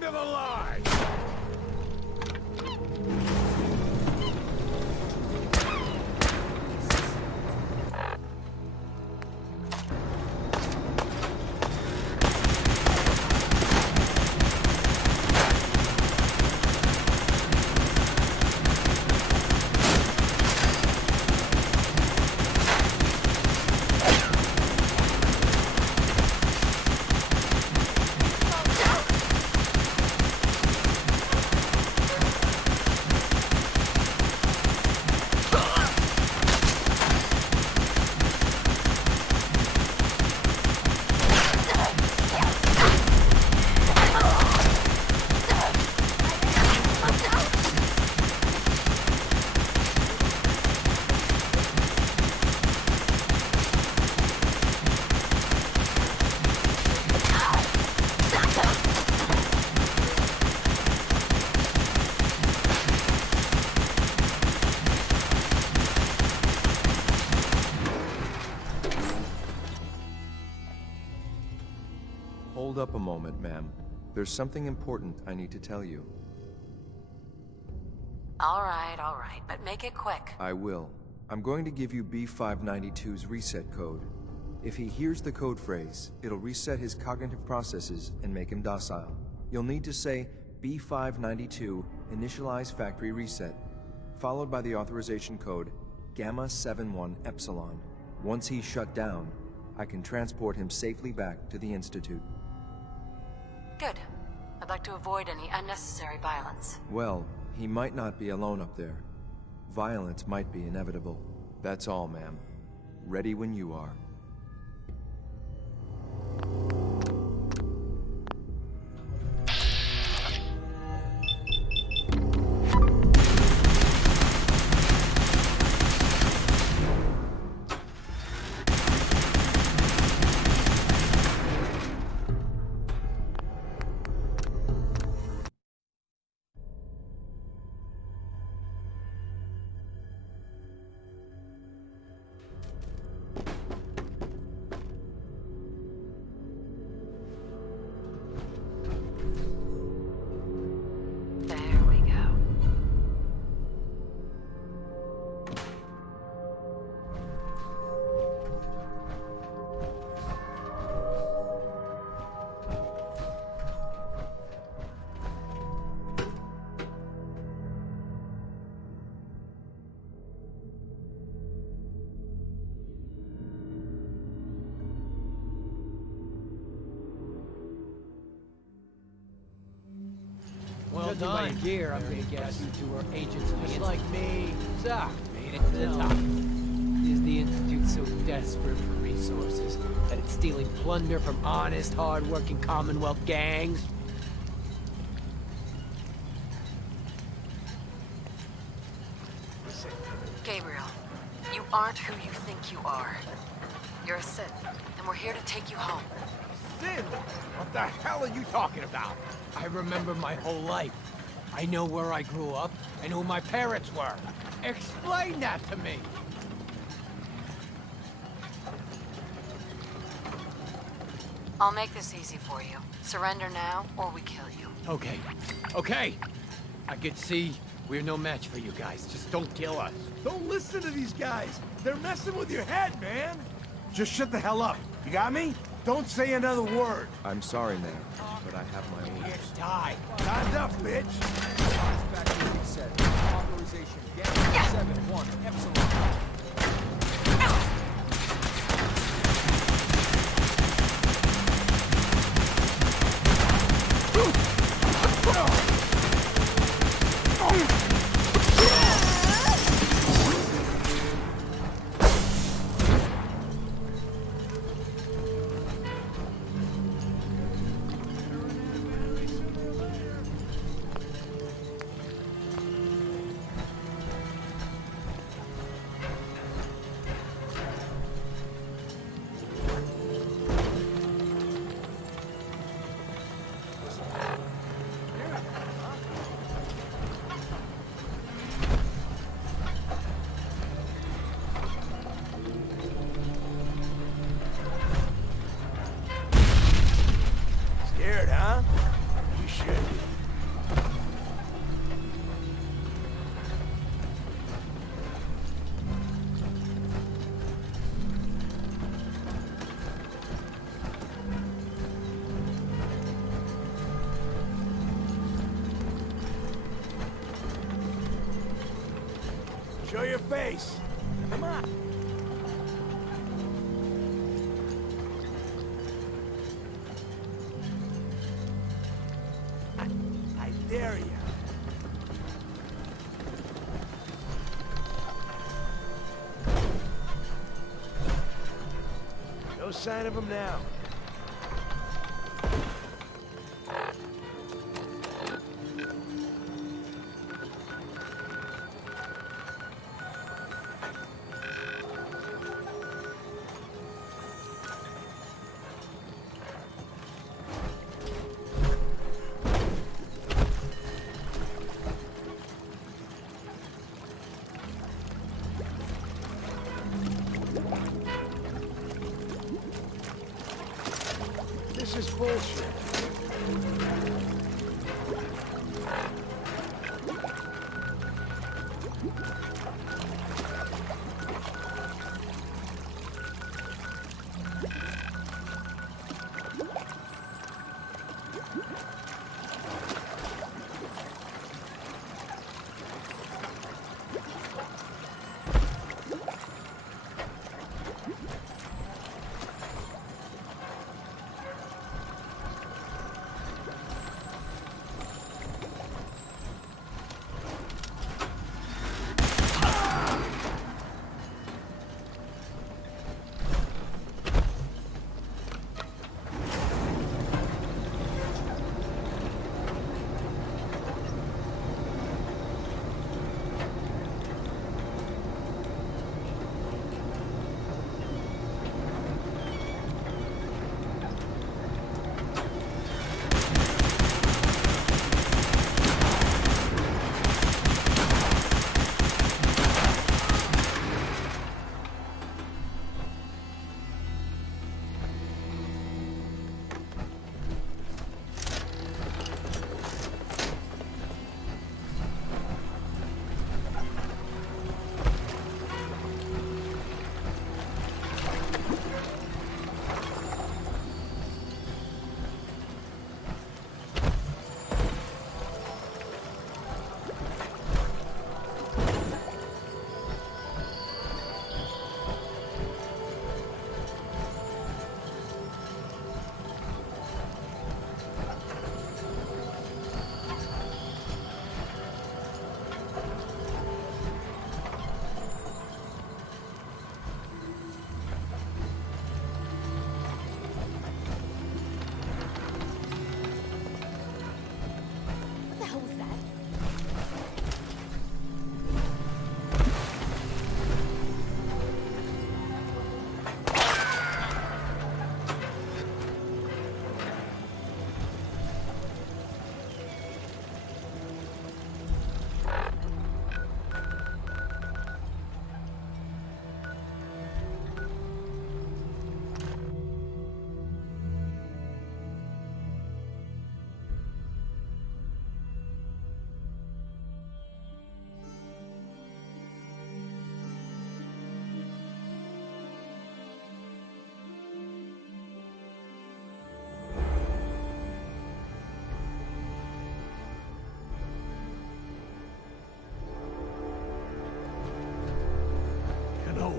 end of the line! Hold up a moment, ma'am. There's something important I need to tell you. All right, but make it quick. I will. I'm going to give you B592's reset code. If he hears the code phrase, it'll reset his cognitive processes and make him docile. You'll need to say B592 initialize factory reset, followed by the authorization code Gamma 71 Epsilon. Once he's shut down, I can transport him safely back to the Institute. Good. I'd like to avoid any unnecessary violence. Well, he might not be alone up there. Violence might be inevitable. That's all, ma'am. Ready when you are. Well done. By gear, I'm gonna guess you two are agents of just like me. So, made it to the top. Is the Institute so desperate for resources that it's stealing plunder from honest, hard-working Commonwealth gangs? Gabriel, you aren't who you think you are. You're a Sith, and we're here to take you home. Sin? What the hell are you talking about? I remember my whole life. I know where I grew up and who my parents were. Explain that to me! I'll make this easy for you. Surrender now, or we kill you. Okay. Okay! I could see we're no match for you guys. Just don't kill us. Don't listen to these guys! They're messing with your head, man! Just shut the hell up. You got me? Don't say another word. I'm sorry, man, but I have my own. Here to die. Time's up, bitch. Factory reset. Authorization. Gamma 71 Epsilon. shit. Show your face. Come on. I dare you. No sign of him now. This is bullshit.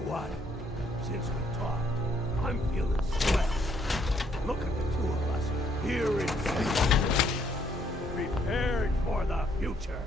What? Since we talked, I'm feeling swell. Look at the two of us here in Space, prepared for the future.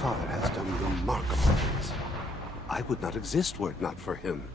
Father has done remarkable things. I would not exist were it not for him.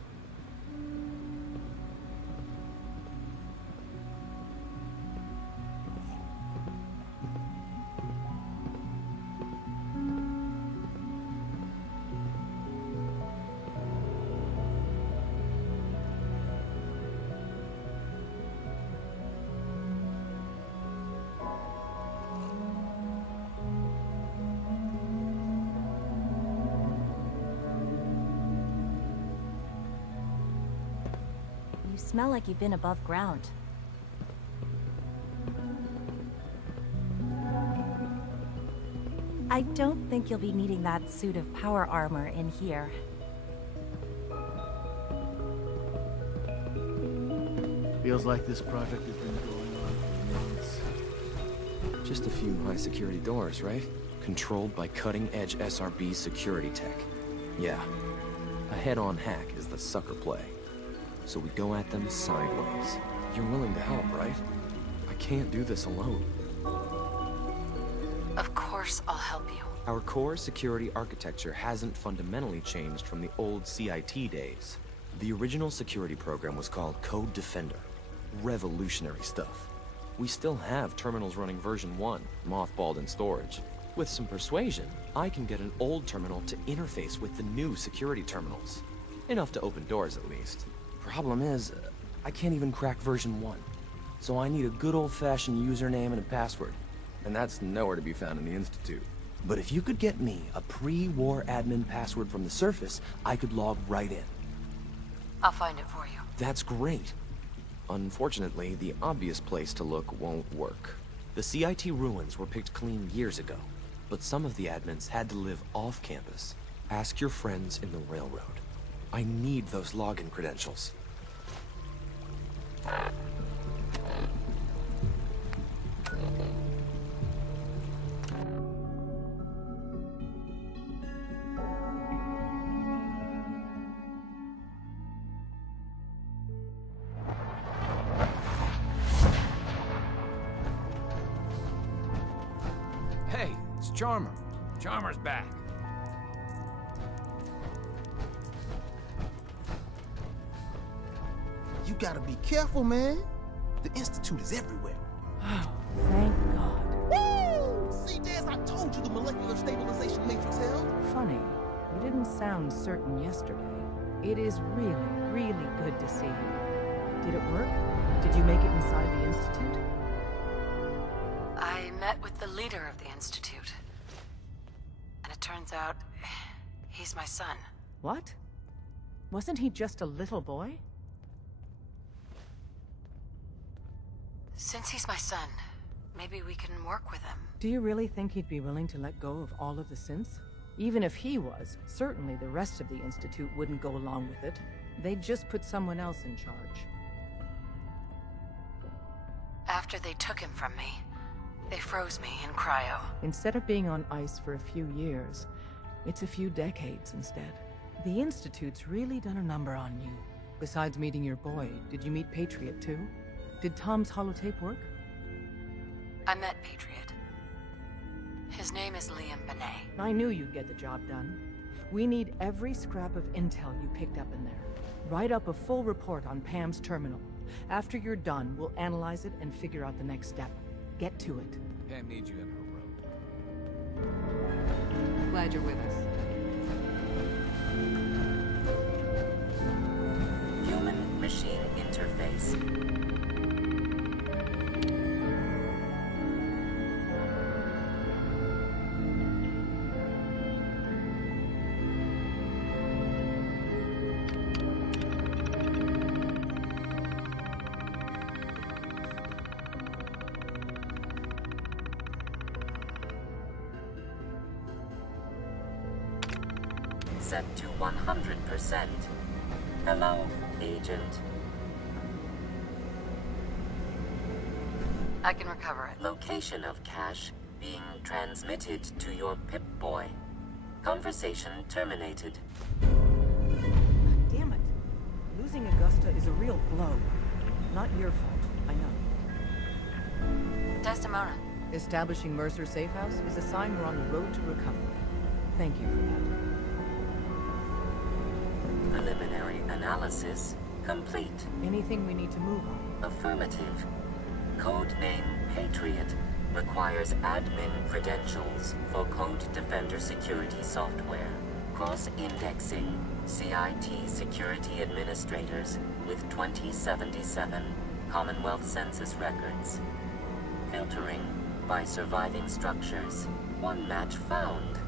You smell like you've been above ground. I don't think you'll be needing that suit of power armor in here. Feels like this project has been going on for months. Just a few high-security doors, right? Controlled by cutting-edge SRB security tech. Yeah. A head-on hack is the sucker play. So we go at them sideways. You're willing to help, right? I can't do this alone. Of course I'll help you. Our core security architecture hasn't fundamentally changed from the old CIT days. The original security program was called Code Defender. Revolutionary stuff. We still have terminals running version 1, mothballed in storage. With some persuasion, I can get an old terminal to interface with the new security terminals. Enough to open doors, at least. Problem is, I can't even crack version 1. So I need a good old-fashioned username and a password. And that's nowhere to be found in the Institute. But if you could get me a pre-war admin password from the surface, I could log right in. I'll find it for you. That's great. Unfortunately, the obvious place to look won't work. The CIT ruins were picked clean years ago, but some of the admins had to live off-campus. Ask your friends in the railroad. I need those login credentials. Hey, it's Charmer. Charmer's back. You gotta be careful, man. The Institute is everywhere. Thank God. Woo! See, Des, I told you the molecular stabilization matrix held. Funny, you didn't sound certain yesterday. It is really, really good to see you. Did it work? Did you make it inside the Institute? I met with the leader of the Institute. And it turns out, he's my son. What? Wasn't he just a little boy? Since he's my son, maybe we can work with him. Do you really think he'd be willing to let go of all of the synths? Even if he was, certainly the rest of the Institute wouldn't go along with it. They'd just put someone else in charge. After they took him from me, they froze me in cryo. Instead of being on ice for a few years, it's a few decades instead. The Institute's really done a number on you. Besides meeting your boy, did you meet Patriot too? Did Tom's holotape work? I met Patriot. His name is Liam Benet. I knew you'd get the job done. We need every scrap of intel you picked up in there. Write up a full report on Pam's terminal. After you're done, we'll analyze it and figure out the next step. Get to it. Pam needs you in her room. Glad you're with us. Human-machine interface. Set to 100%. Hello, Agent. I can recover it. Location of cache being transmitted to your Pip-Boy. Conversation terminated. Damn it. Losing Augusta is a real blow. Not your fault, I know. Desdemona. Establishing Mercer Safe House is a sign we're on the road to recovery. Thank you for that. Preliminary analysis complete. Anything we need to move on? Affirmative. Codename Patriot requires admin credentials for Code Defender security software. Cross-indexing CIT security administrators with 2077 Commonwealth Census records. Filtering by surviving structures. One match found.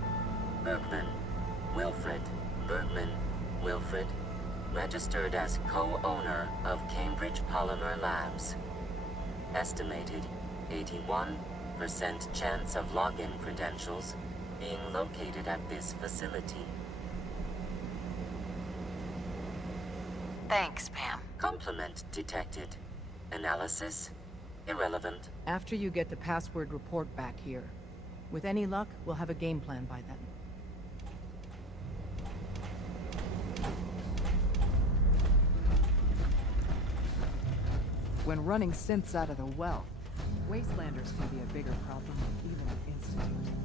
Bergman. Wilfred. Bergman. Wilfred. Registered as co-owner of Cambridge Polymer Labs. Estimated 81% chance of login credentials being located at this facility. Thanks, Pam. Complement detected. Analysis irrelevant. After you get the password report back here. With any luck, we'll have a game plan by then. When running synths out of the well, Wastelanders can be a bigger problem than even the Institute.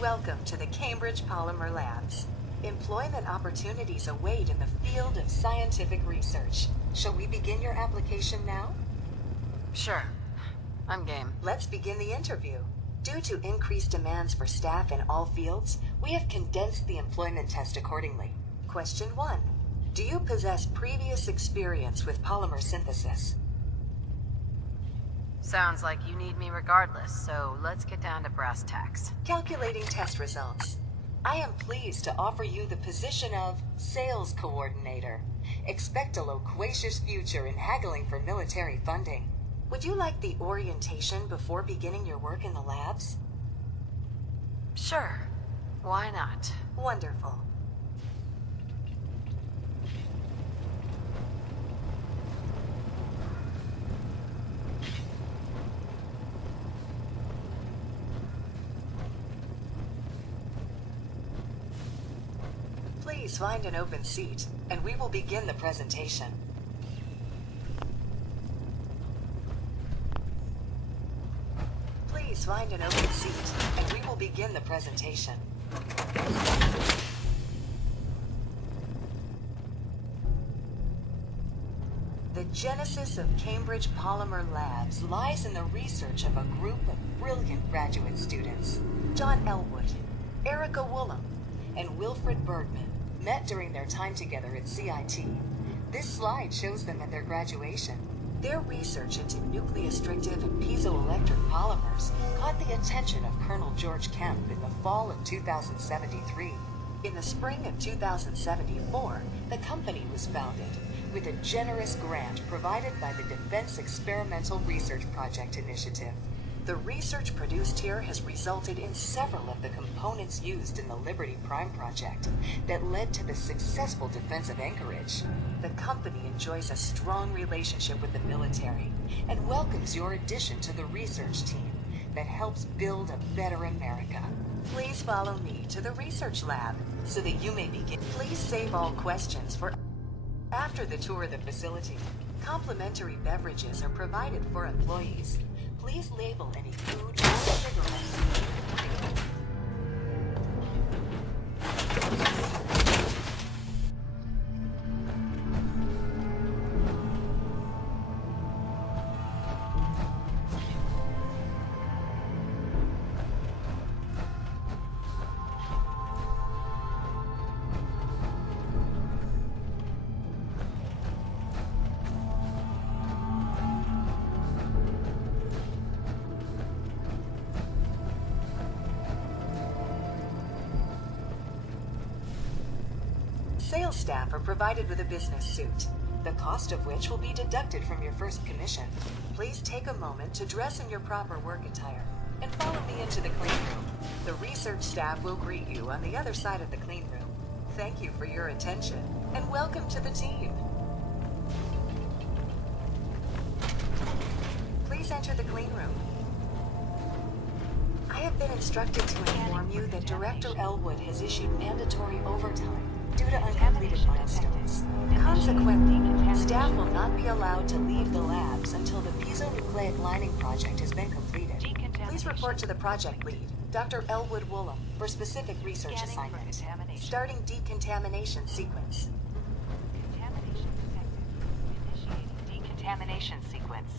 Welcome to the Cambridge Polymer Labs. Employment opportunities await in the field of scientific research. Shall we begin your application now? Sure. I'm game. Let's begin the interview. Due to increased demands for staff in all fields, we have condensed the employment test accordingly. Question 1. Do you possess previous experience with polymer synthesis? Sounds like you need me regardless, so let's get down to brass tacks. Calculating test results. I am pleased to offer you the position of Sales Coordinator. Expect a loquacious future in haggling for military funding. Would you like the orientation before beginning your work in the labs? Sure. Why not? Wonderful. Please find an open seat, and we will begin the presentation. Please find an open seat, and we will begin the presentation. The genesis of Cambridge Polymer Labs lies in the research of a group of brilliant graduate students. John Elwood, Erica Woolham, and Wilfred Bergman met during their time together at CIT. This slide shows them at their graduation. Their research into nucleostrictive and piezoelectric polymers caught the attention of Colonel George Kemp in the fall of 2073. In the spring of 2074, the company was founded, with a generous grant provided by the Defense Experimental Research Project Initiative. The research produced here has resulted in several of the components used in the Liberty Prime project that led to the successful defense of Anchorage. The company enjoys a strong relationship with the military and welcomes your addition to the research team that helps build a better America. Please follow me to the research lab so that you may begin. Please save all questions for after the tour of the facility. Complimentary beverages are provided for employees. Please label any food or cigarettes. Sales staff are provided with a business suit, the cost of which will be deducted from your first commission. Please take a moment to dress in your proper work attire and follow me into the clean room. The research staff will greet you on the other side of the clean room. Thank you for your attention and welcome to the team. Please enter the clean room. I have been instructed to inform you that Director Elwood has issued mandatory overtime due to uncompleted milestones. Consequently, staff will not be allowed to leave the labs until the piezonucleic lining project has been completed. Please report to the project lead, Dr. Elwood Woolham, for specific research assignment. Starting decontamination sequence. Contamination detected. Initiating decontamination sequence.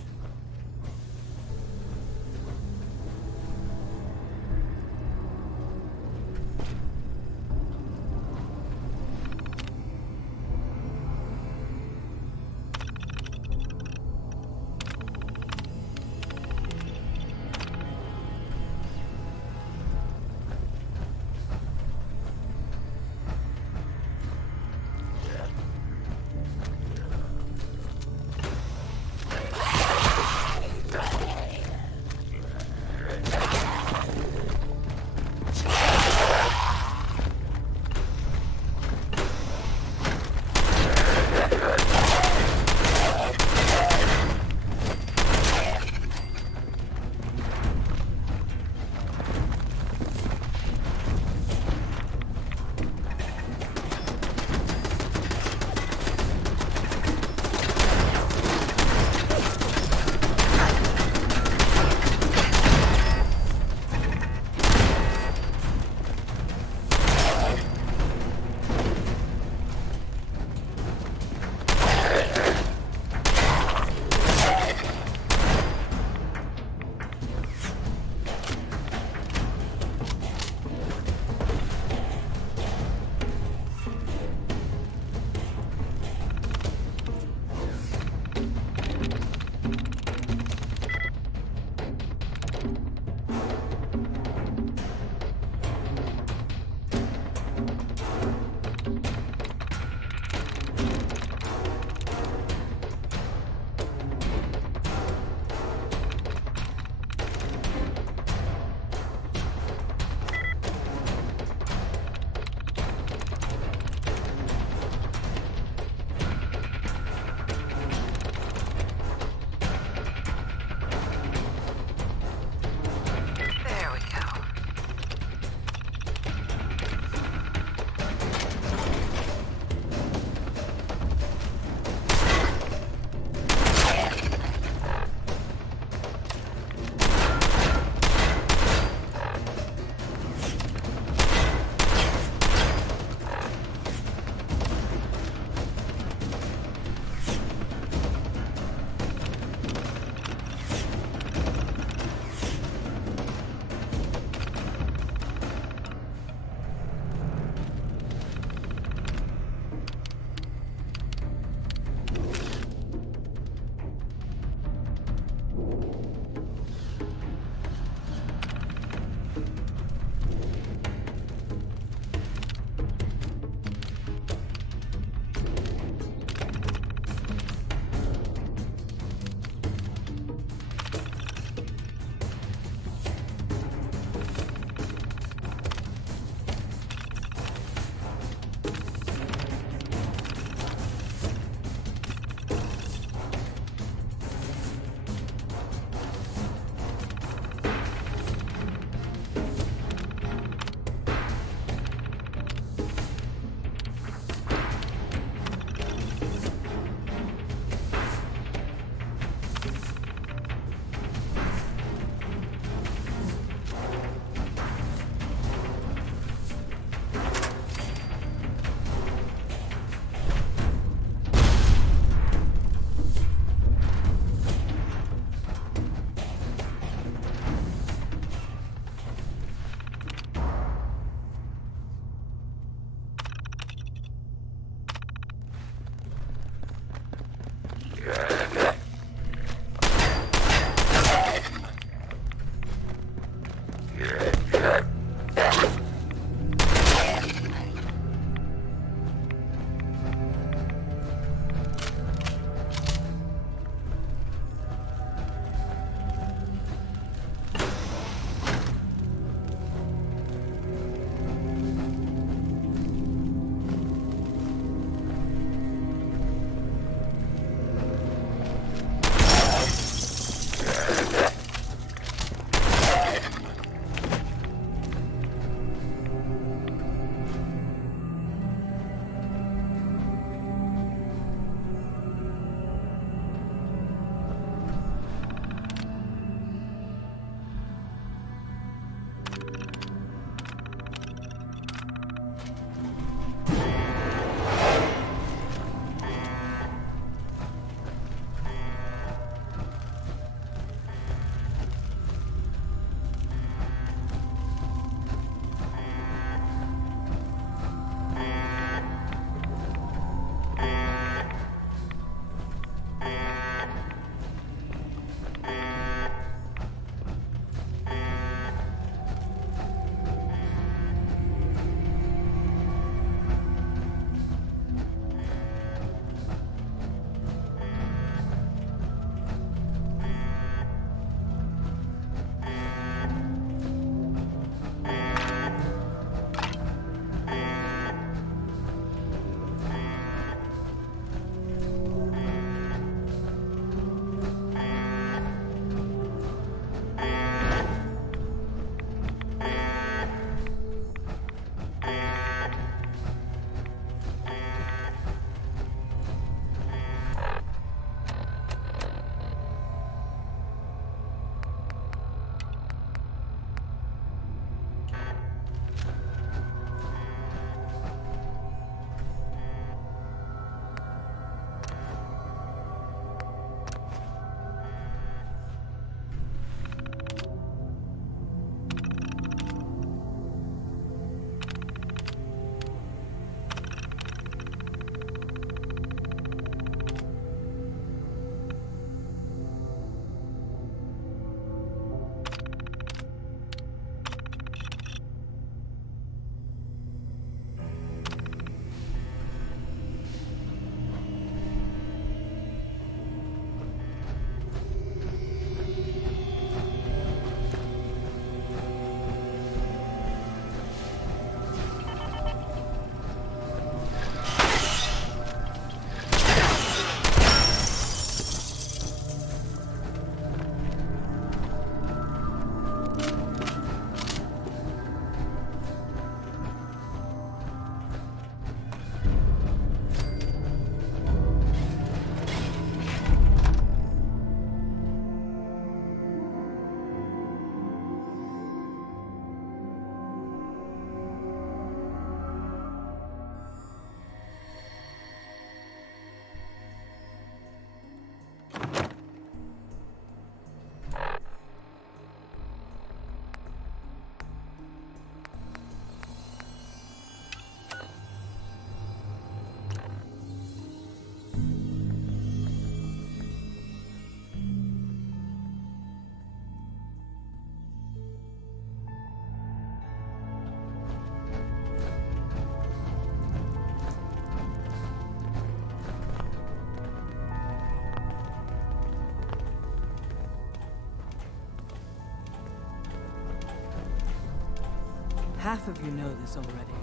Half of you know this already,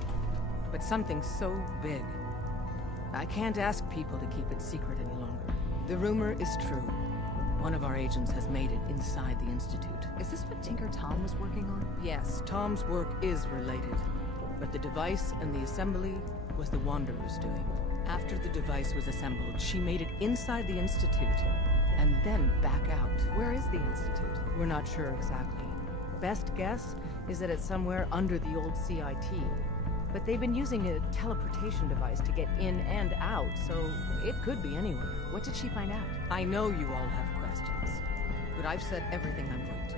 but something so big, I can't ask people to keep it secret any longer. The rumor is true. One of our agents has made it inside the Institute. Is this what Tinker Tom was working on? Yes, Tom's work is related, but the device and the assembly was the Wanderer's doing. After the device was assembled, she made it inside the Institute, and then back out. Where is the Institute? We're not sure exactly. Best guess is that it's somewhere under the old CIT. But they've been using a teleportation device to get in and out, so it could be anywhere. What did she find out? I know you all have questions, but I've said everything I'm going to.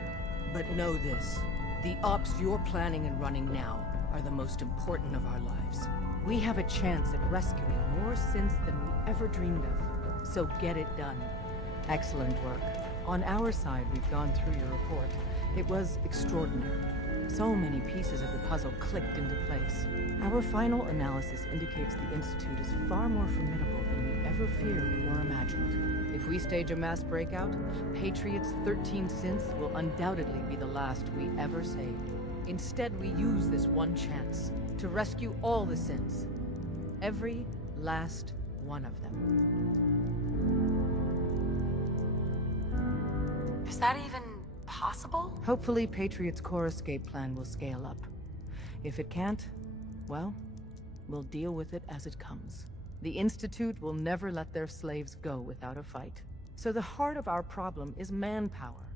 But know this, the ops you're planning and running now are the most important of our lives. We have a chance at rescuing more synths than we ever dreamed of. So get it done. Excellent work. On our side, we've gone through your report. It was extraordinary. So many pieces of the puzzle clicked into place. Our final analysis indicates the Institute is far more formidable than we ever feared or imagined. If we stage a mass breakout, Patriot's 13 synths will undoubtedly be the last we ever save. Instead, we use this one chance to rescue all the synths. Every last one of them. Is that even possible? Hopefully, Patriot's core escape plan will scale up. If it can't, well, we'll deal with it as it comes. The Institute will never let their slaves go without a fight. So the heart of our problem is manpower.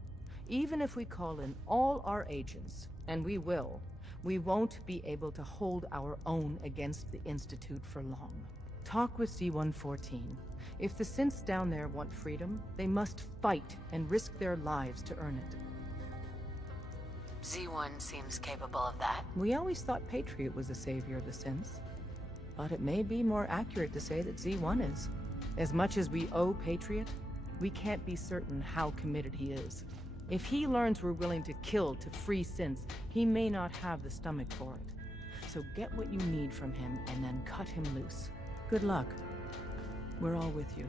Even if we call in all our agents, and we will, we won't be able to hold our own against the Institute for long. Talk with C-114. If the synths down there want freedom, they must fight and risk their lives to earn it. Z1 seems capable of that. We always thought Patriot was the savior of the synths. But it may be more accurate to say that Z1 is. As much as we owe Patriot, we can't be certain how committed he is. If he learns we're willing to kill to free synths, he may not have the stomach for it. So get what you need from him and then cut him loose. Good luck. We're all with you.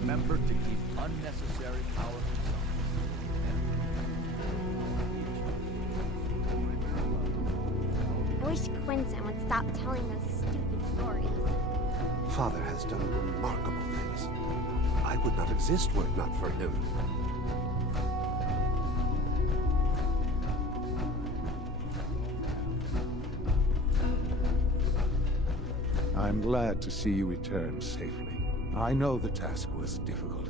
Remember to keep unnecessary power I wish Quentin would stop telling those stupid stories. Father has done remarkable things. I would not exist were it not for him. I'm glad to see you return safely. I know the task was difficult,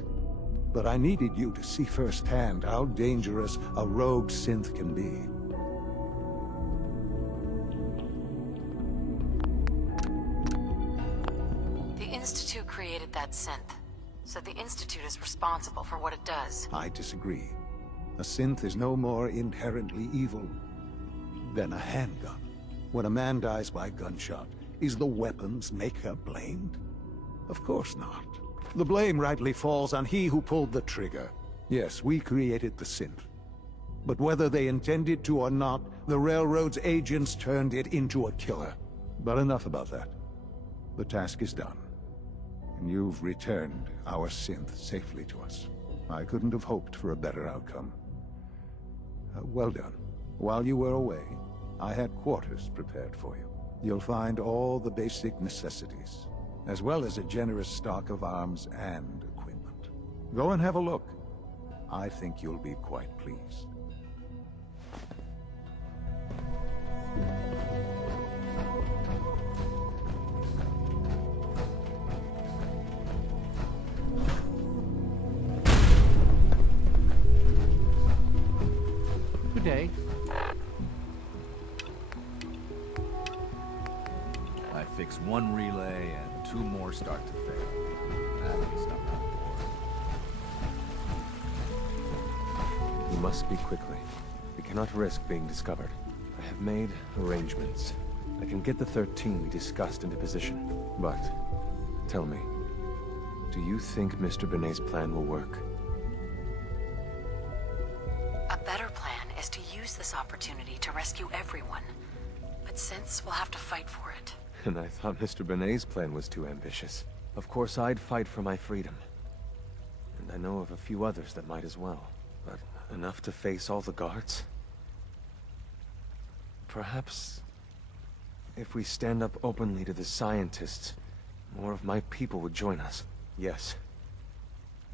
but I needed you to see firsthand how dangerous a rogue synth can be. The Institute created that synth, so the Institute is responsible for what it does. I disagree. A synth is no more inherently evil than a handgun. When a man dies by gunshot, is the weapon's maker blamed? Of course not. The blame rightly falls on he who pulled the trigger. Yes, we created the synth. But whether they intended to or not, the Railroad's agents turned it into a killer. But enough about that. The task is done. And you've returned our synth safely to us. I couldn't have hoped for a better outcome. Well done. While you were away, I had quarters prepared for you. You'll find all the basic necessities, as well as a generous stock of arms and equipment. Go and have a look. I think you'll be quite pleased. Good day. I fix one relay and 2 more start to fail. At least I'm not bored. We must speak quickly. We cannot risk being discovered. I have made arrangements. I can get the 13 we discussed into position. But, tell me, do you think Mr. Benet's plan will work? A better plan is to use this opportunity to rescue everyone. But synths will have to fight for it. And I thought Mr. Benet's plan was too ambitious. Of course, I'd fight for my freedom. And I know of a few others that might as well. But enough to face all the guards? Perhaps, if we stand up openly to the scientists, more of my people would join us. Yes.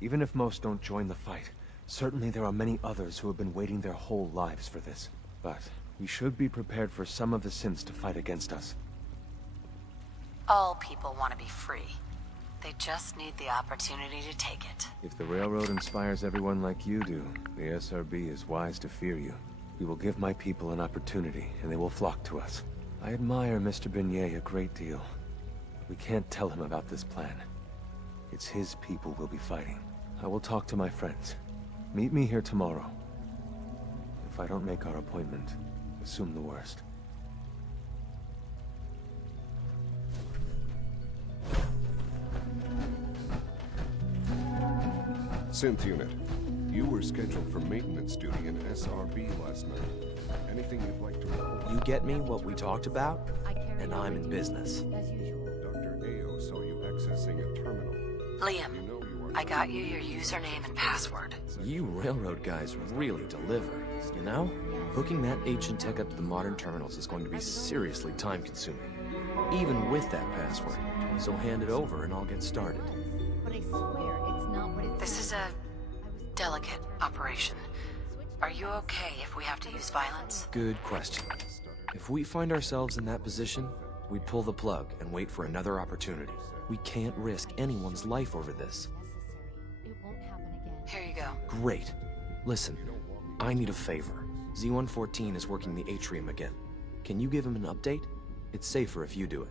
Even if most don't join the fight, certainly there are many others who have been waiting their whole lives for this. But we should be prepared for some of the synths to fight against us. All people want to be free. They just need the opportunity to take it. If the Railroad inspires everyone like you do, the SRB is wise to fear you. We will give my people an opportunity, and they will flock to us. I admire Mr. Beignet a great deal. We can't tell him about this plan. It's his people we'll be fighting. I will talk to my friends. Meet me here tomorrow. If I don't make our appointment, assume the worst. Synth unit, you were scheduled for maintenance duty in SRB last night. Anything you'd like to report? You get me what we talked about, and I'm in business. Dr. Ayo saw you accessing a terminal. Liam, I got you your username and password. You railroad guys really deliver, you know? Hooking that ancient tech up to the modern terminals is going to be seriously time-consuming, even with that password. So hand it over and I'll get started. But I swear, it's not what it This is a delicate operation. Are you okay if we have to use violence? Good question. If we find ourselves in that position, we pull the plug and wait for another opportunity. We can't risk anyone's life over this. It won't happen again. Here you go. Great. Listen, I need a favor. Z-114 is working the atrium again. Can you give him an update? It's safer if you do it.